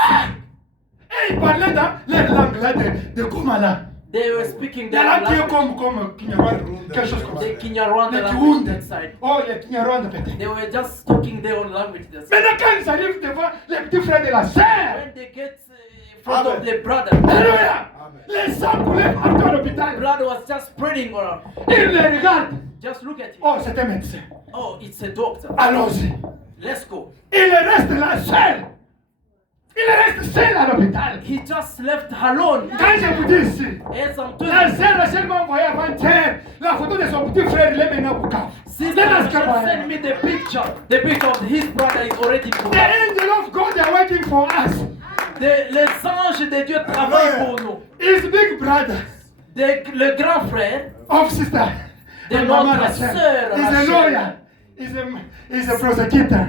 Et ils parlaient dans leur langue là de Komala. they were speaking La their langue qui est language, comme Kinyarwanda, quelque chose comme ça. the Kinyarwanda Les language Kiwunde. inside. Oh, les Kinyarwanda peut-être. They were just talking their own language. Maintenant, quand ils arrivent devant les petits frères de la sœur, When they get in front of the brother, alléluia, les sangs coulaient partout à l'hôpital. blood was just spreading around. Ils les regardent. Just look at him. Oh, c'est un médecin. Oh, it's a doctor. Allons-y. Let's go. Il reste là seul. Il reste seul à l'hôpital. He just left alone. Quand je vous dis ici, As I'm la telling you, sœur a seulement envoyé avant-hier la photo de son petit frère, il est maintenant au Bukavu. sister just send me the picture. The picture of his brother is already The put. angel of God are waiting for us. Les anges de Dieu travaillent pour nous. His big brother Le grand frère of sister. de and Mama notre Rachel sœur is a Rachel. lawyer. He's a prosecutor.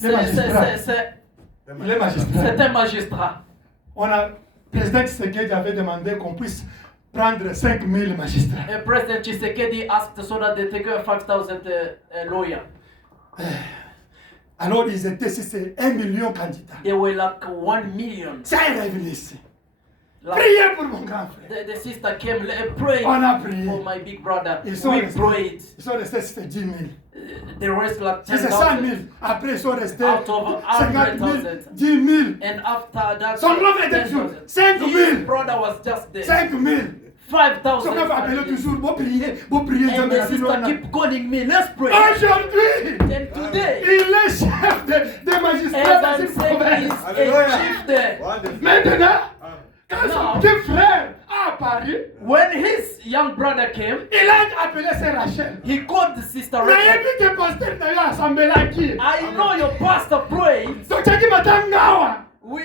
Il est magistrat. Il est magistrat. C'est un magistrat. On a, président Tshisekedi avait demandé qu'on puisse prendre 5000 magistrats. And President Tshisekedi asked so that they take 5,000 lawyers. Alors ils étaient, si c'est 1 million de candidats. They were like 1 million. Ça est revenu ici. Like, Priez pour mon grand frère. the sister came praying On a prié. for my big brother. Ils sont We restés, prayed. ils sont restés, c'était 10 000. The rest like Si c'est 100 000, 10,000. après ils sont restés Out of 50 000, 100,000. 10 000, And after that, son nom était 10,000. toujours 5 000. His brother was just there. 5 000. 5,000. Ce qu'on va appeler toujours, vous priez, And the sister keep calling me, let's pray. Aujourd'hui, And today, il est chef des magistrats as dans I'm cette saying, province. he's a chief there. Wonderful. Maintenant, quand Now, son petit frère a apparu, when his young brother came, il a appelé ses Rachel. he called the sister Mais Rachel. il dit que pasteur n'a eu assemblé là qui. I know your pastor prays. Donc tu as dit matangawa. We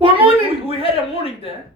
Umuni. had a morning there.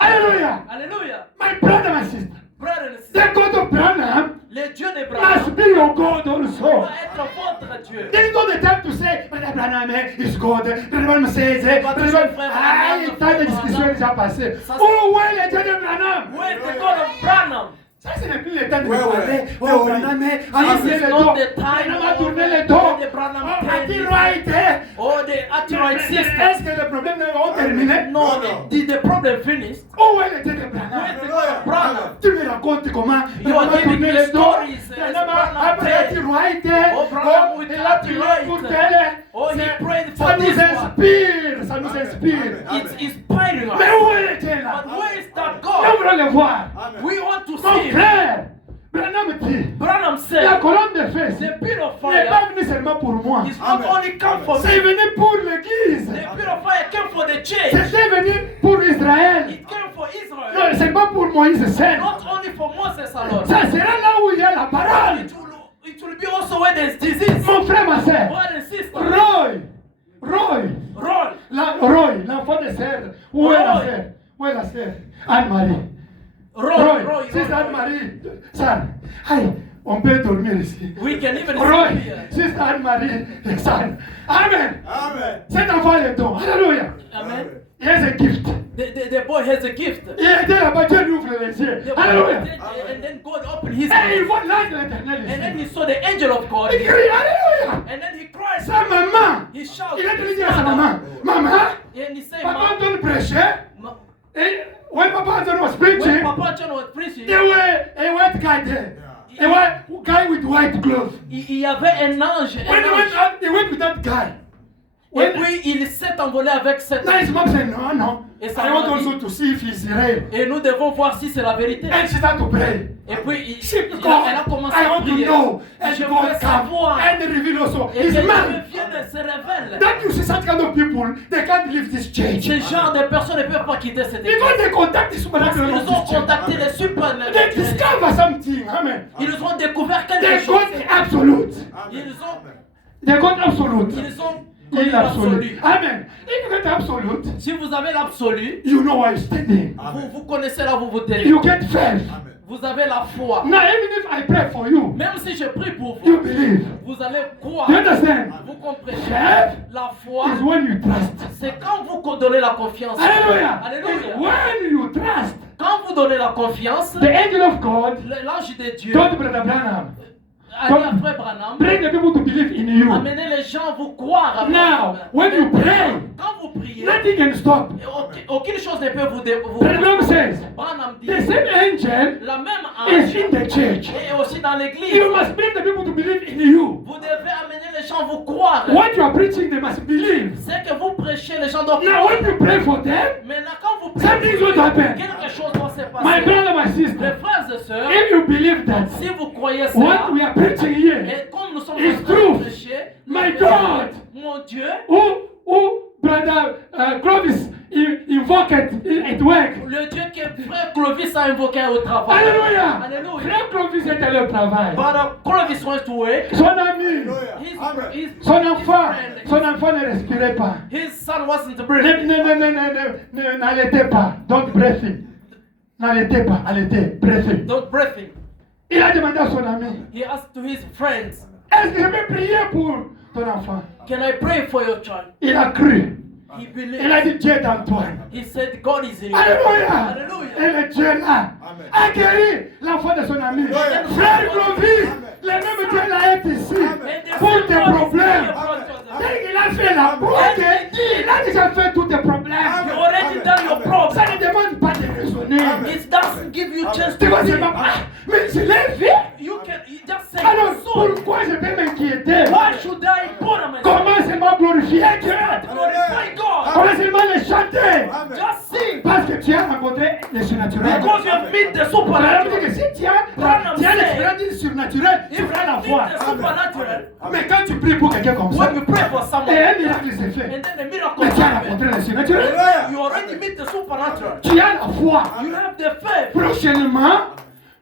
Hallelujah. Hallelujah. My brother, my sister. Brother and The sister, God of Branham le Dieu d'Abraham must be your God also. doit être votre Dieu. There's not the time to say, Brother Branham is God. Brother Branham says, il y a de discussions déjà passées. Oh, ouais, le Dieu de Branham. Where is the God of Branham? Ça, ce n'est plus le temps de Ouais, parler. ouais. Oh, Théorie. Branham, This tourné is le not dos. the time Branham a tourné of le dos. the Branham Oh, tennis. a-t-il right? Oh, the Atirite system. Est-ce que le problème n'est terminé? No, No. did the problem finish? Oh, ouais, le Dieu de Where is Branham. the God of Branham? Tu me racontes comment You are Branham a giving tourné me le dos. stories, Branham Branham a appelé prayed. a-t-il right? Oh, Branham with il a prié right. pour tel. Oh, he prayed for Ça nous this one. inspire, ça nous inspire. It's inspiring us. Mais où est le Dieu là? But where is that Nous God? voulons le voir. Amen. We want to Mon see him. frère, Branham dit, Branham la said, colonne de feu the pit of n'est fire pas venue seulement pour moi. is not Amen. only come for C'est me. venu pour l'église. The pit of fire came for the church. C'était venu pour Israël. It came for Non, Israel. c'est pas pour Moïse seul. Not only for Moses alone. Ça sera là où il y a la parole. It will be also where there's disease. Mon frère, ma soeur. Brother and sister. Roy, Roll. Roy, l'enfant de sœur. Où est la Roy. sœur? Où est la sœur? Anne-Marie. Roll. Sister Anne-Marie. Sœur, aïe, on peut dormir ici. We can even Roy, sleep here. Sister Anne-Marie, sœur. Amen. Amen. Cet enfant est don. Alléluia. Amen. Il y a un gift. The boy has a gift. Il était là-bas, Dieu lui ouvre les yeux. The boy Alléluia. did, and then God opened his Et il eyes. voit l'ange de l'éternel And then ici. he saw the angel of God. Il crie, Alléluia. And then he cried. Sa maman. He shouted. Il est allé dire à sa maman, Maman, And he said, Papa "Mom, Anton prêchait. Et when Papa Anton was when preaching, Papa John was preaching, there were a white guy there. A white guy with white clothes. il y avait un ange. When he went out, he went with that guy. Et puis il s'est envolé avec cette. Now his mom said, No, no. Et I sa want maman also to see if he's real. Et nous devons voir si c'est la vérité. And she started to pray. Et puis elle a God, commencé I à want to prier. know. And Je God voudrais come savoir. and reveal also Et his que man. Dieu vienne et se révèle. That you see such kind of people, they can't leave this church. Ce genre de personnes ne peuvent pas quitter cette église. Because they contact the Parce supernatural qu'ils of ont this church. contacté les They super. discover something. Amen. Ils ont découvert The quelque chose. God absolute. Ils ont, The God absolute. ils ont Il connu est absolu. l'absolu. Amen. If you get absolute, Si vous avez l'absolu, you know why you're standing. vous connaissez là où vous vous tenez. You get faith. Vous Vous avez la foi. Now, even if I pray for you, Même si je prie pour you vous, believe. vous allez croire. You understand? Vous comprenez? Faith La foi, is when you trust. c'est quand vous donnez la confiance. Hallelujah. Alléluia. It's when you trust. Quand vous donnez la confiance, The angel of God l'ange de Dieu told Brother Branham, a dit à Frère Branham, bring the people to believe in you. amenez les gens à vous croire. Now, when you pray, Quand vous priez, nothing can stop. aucune chose ne peut vous Branham says, Branham dit, the same angel la même is ange in the church. est aussi dans l'église. You must bring the people to believe in you. Vous devez amener les gens à vous croire. What you are preaching, they must believe. C'est que vous prêchez, les gens doivent Now, croire. when you pray for them, Maintenant, quand vous something's priez, going to happen. quelque chose doit se passer. My brother, my Mes sister, frères et sœurs, if you believe that si vous croyez what cela, we are preaching here, et comme nous sommes is en train true. de prêcher, My God. mon Dieu, who Brother Clovis invoked at work. le Dieu que frère Clovis a invoqué au travail. Alléluia. Alléluia. Frère Clovis est allé au travail. Brother Clovis went to work. Son ami, Hallelujah. Amen. son enfant ne respirait pas. His son wasn't breathing. N'allaitez pas. Don't breathe him. N'allaitez pas. Allaitez. Breathe. Don't breathing. Il a demandé à son ami, He asked to his friends, est-ce que je peux prier pour ton enfant? can I pray for your child? Il a cru. He Il a believed. dit Dieu est en toi. He said God is in you. Alléluia. Hallelujah. Et le Dieu là Amen. a guéri l'enfant de son ami. Alléluia. Frère Clovis, le même Dieu là est ici pour tes problèmes. Il a fait la bouche, il a déjà fait tous tes problèmes. You already done your problem. Ça ne demande pas de raisonner. It doesn't give you chance Tu to vas think. seulement, mais je l'ai fait. You just say, Alors so pourquoi je vais m'inquiéter? why should I bother myself? Comment seulement glorifier Dieu? Glorify God. Comment seulement le chanter? Amen. Just sing. Parce que tu as rencontré le surnaturel. Because you have met the Abraham supernatural. dit que si tu as l'expérience du surnaturel, tu If feras la you foi. meet the supernatural, Mais quand tu pries pour quelqu'un comme ça, when you pray for et someone, un miracle s'est fait, and then the miracle mais tu as happens, rencontré le surnaturel, Hallelujah. you already meet the supernatural. tu as la foi. You have the faith. Prochainement,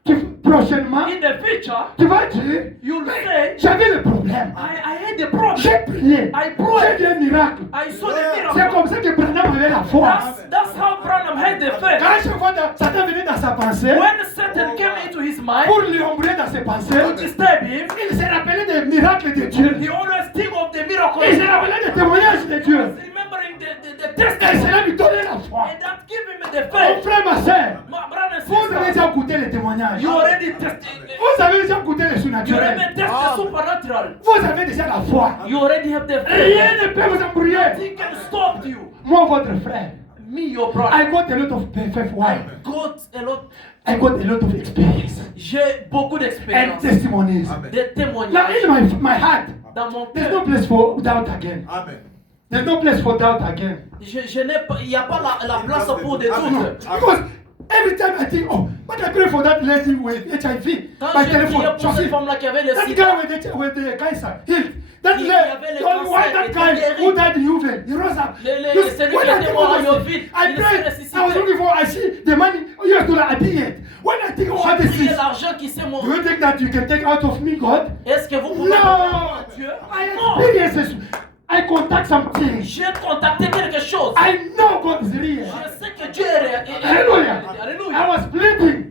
In the future, tu vas dire, you'll say, j'avais le problème. I had the problem. J'ai prié. I J'ai prayed. vu un miracle. I saw the C'est miracle. comme ça que Branham avait la foi. That's how Branham had the faith. Quand chaque fois Satan venait dans sa pensée, When Satan came into his mind pour lui ombrer dans ses to pensées, disturb him, il se rappelait des miracles de Dieu. he always think of the Il miracle. se rappelait des témoignages de Dieu. Remembering the Et testimony. cela lui donnait la foi. And that give him the Mon faith. frère, ma soeur, My brother and vous avez sister, déjà goûté les témoignages. you already tested. Vous avez déjà goûté le You surnaturel. already test the supernatural. Vous avez déjà la foi. You already have the Rien faith. ne peut vous embrouiller. Nothing can stop you. Moi, votre frère, Me, your I brother. got a lot of faith. Why? Got a lot. I got a lot of experience J'ai beaucoup and d'expérience, testimonies. Amen. des Now, témoignages in my heart, dans mon there's no cœur. place for doubt again. Amen. There's no place for doubt again. Je n'ai pas, il n'y a pas la place pour des No, doutes. because every time I think, oh, but I pray for that lady with HIV Quand by j'ai prié telephone. pour cette Just femme-là qui avait le that sida, guy with the cancer healed. That Il y lady, avait le why cancer, that il guy était who guéri. died in Juven, he rose up. celui When qui I était think mort à of Yovin, this, I il prayed, s'est I was ressuscité. looking for, I see the money, $1 I did it. When I think of all j'ai this prié things, l'argent qui s'est do mort. you think that you can take out of me, God? Est-ce que vous pouvez No! voir Dieu? I Non. experience this. I contact something. J'ai contacté quelque chose. I know God is real. Je sais que Dieu est réel. Hallelujah. I Alléluia. was bleeding.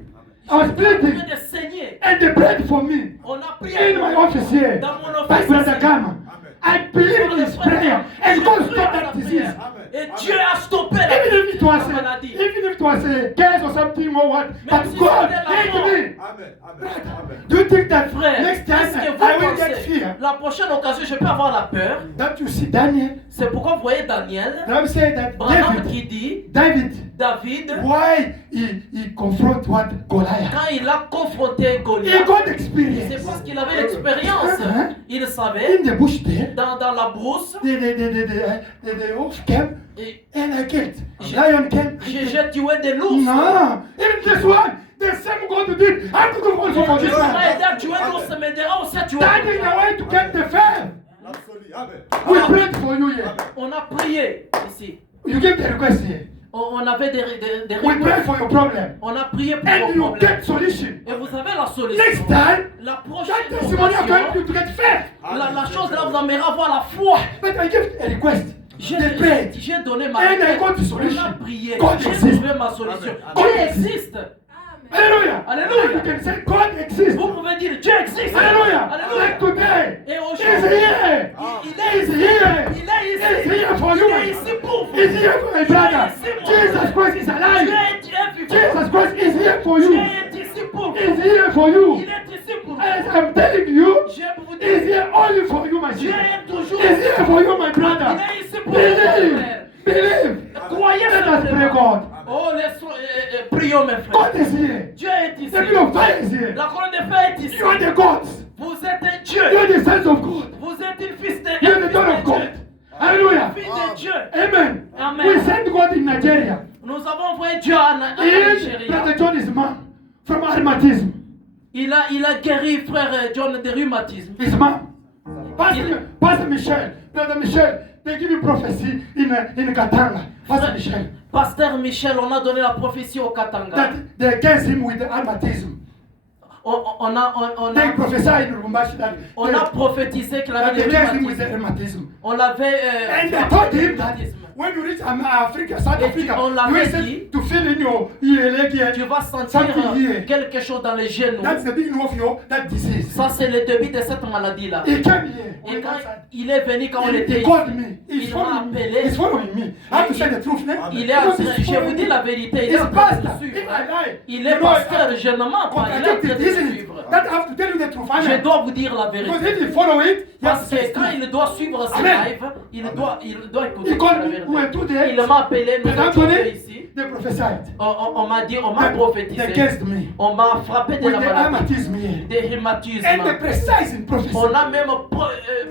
I was En bleeding. train de saigner. And they prayed for me On a prié in my office here dans mon by office. Brother Gama. I believe in his prayer and God stopped that disease. Et Dieu a stoppé la Even if it was maladie. even if it was a case or something or what, but si God c'était la healed mort. me. Amen. Amen. Amen. Do you think that Frère, next time est-ce que I will vous get pensez, fear? la prochaine occasion, je peux avoir la peur? That you see Daniel, C'est pourquoi vous voyez Daniel, the Bible said that Branham qui David, dit, David, David, why he confront what Goliath? quand il a confronté He Goliath, got c'est experience. parce qu'il avait l'expérience. Hein? Il savait, In the bush there, dans la brousse, the wolf came et and I killed. Lion came. j'ai tué des loups. No, even this one, the same God did. I could go also for Tu this m'as one. aidé à tuer l'ours, mais déjà aussi à tuer That is the way to get the faith. Absolutely. Amen. We prayed for you here. On a prié ici. You give the request here. On avait des We pray requêtes. for your problem. On a prié pour And vos you problèmes. get solution. Et vous avez la solution. Next time, La that prochaine testimony are going occasion, to get faith. la chose là vous amènera à avoir la foi. But I give a request. They prayed. J'ai donné ma And I requête. got the On solution. a prié. God J'ai exists. trouvé ma solution. Amen. Dieu God existe. Hallelujah. Alléluia. You can say God exists. Vous pouvez dire Dieu existe. Hallelujah. Alléluia. Like today. Et He's aujourd'hui, here. il est He's ici. here. Il est ici. He's here for you. Il est ici pour vous. He's here for my brother. Dieu est ici, mon Jesus frère. Christ is alive. Dieu est vivant. Jesus Christ is here for Dieu you. est ici pour vous. He's here for you. Il est ici pour vous. As I'm telling you, Je vais vous he's dire, here only for you, my Dieu sister. est toujours He's here for you, my Il brother. est ici pour vous, mon Believe. frère. Believe. Croyez Let us pray, simplement. God. Oh, prions, mes frères. God is here. Dieu est ici. The King of Fire is here. La colonne de feu est ici. You are the gods. Vous êtes un Dieu. You are the sons of God. Vous êtes une fils de You are the daughter of Dieu. God. Hallelujah. Fils de Dieu. Amen. Amen. We send God in Nigeria. Nous avons envoyé Dieu en Heal Nigeria. Brother John is man from rheumatism. Il a guéri frère John de rhumatisme. His mom. Pastor Michel. Brother Michel. They give you prophecy in Katanga. Pastor Michel. Pasteur Michel, on a donné la prophétie au Katanga. That they against him with the rheumatism. On They a, prophesy in Lubumbashi that on a prophétisé qu'il that avait they le against him with the rhumatisme. rheumatism. On l'avait And they told him that rhumatisme. when you reach Africa, South Et puis, Africa, on l'avait you dit, said to feel in your leg here. Tu vas sentir Something here. quelque chose dans les genoux. That's the beginning of that disease. Ça, c'est le début de cette maladie-là. He came here. Et quand il est venu, quand on était He ici, called me. He's il m'a following me. appelé. He's following me. I have to say the truth, man. Il est en train, je vous dis la vérité, il est He's en train de pastor. me If suivre. I lie, Il you est know, pasteur, je ne mens pas, il est en train de contradicted, me isn't it? suivre. That I have to tell you the truth. Je Amen. dois vous dire la Because vérité. if you follow it, you have Parce to say que quand il doit suivre ses Amen. lives, il doit écouter He la called me. We were vérité. 2 days. Il m'a appelé, nous Brother étions Anthony, ici. they prophesied. On m'a dit, on m'a They prophétisé. against me. On m'a frappé de With la the maladie, rheumatism here. des rhumatismes. And they precise in prophecy. On a même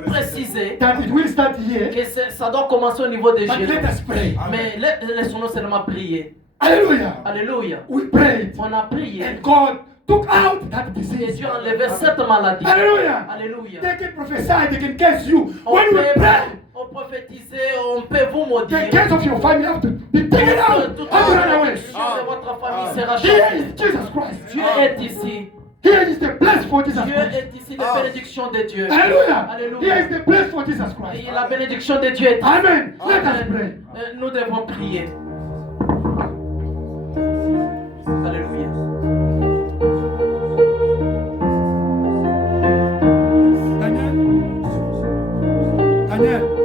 précisé That it will start here. que ça doit commencer au niveau des But genoux. let us pray. Mais laissons-nous seulement prier. Hallelujah. Alléluia. We prayed. On a prié. And God took out that Et disease. Dieu a enlevé cette maladie. Hallelujah. Alléluia. They can prophesy, they can curse you. On When we peut pray, prophétiser, on peut vous maudire. the curse of your family have to be taken out. Toute How la you run away? malédiction de votre famille sera Here changée. is Jesus Christ. Dieu est ici. Here is the place for Jesus Dieu Christ. est ici, la bénédiction de Dieu. Hallelujah. Alléluia. Here is the place for Jesus Christ. Et la bénédiction de Dieu est ici. Amen. Let us Amen. pray. Nous devons prier. Alléluia. Daniel.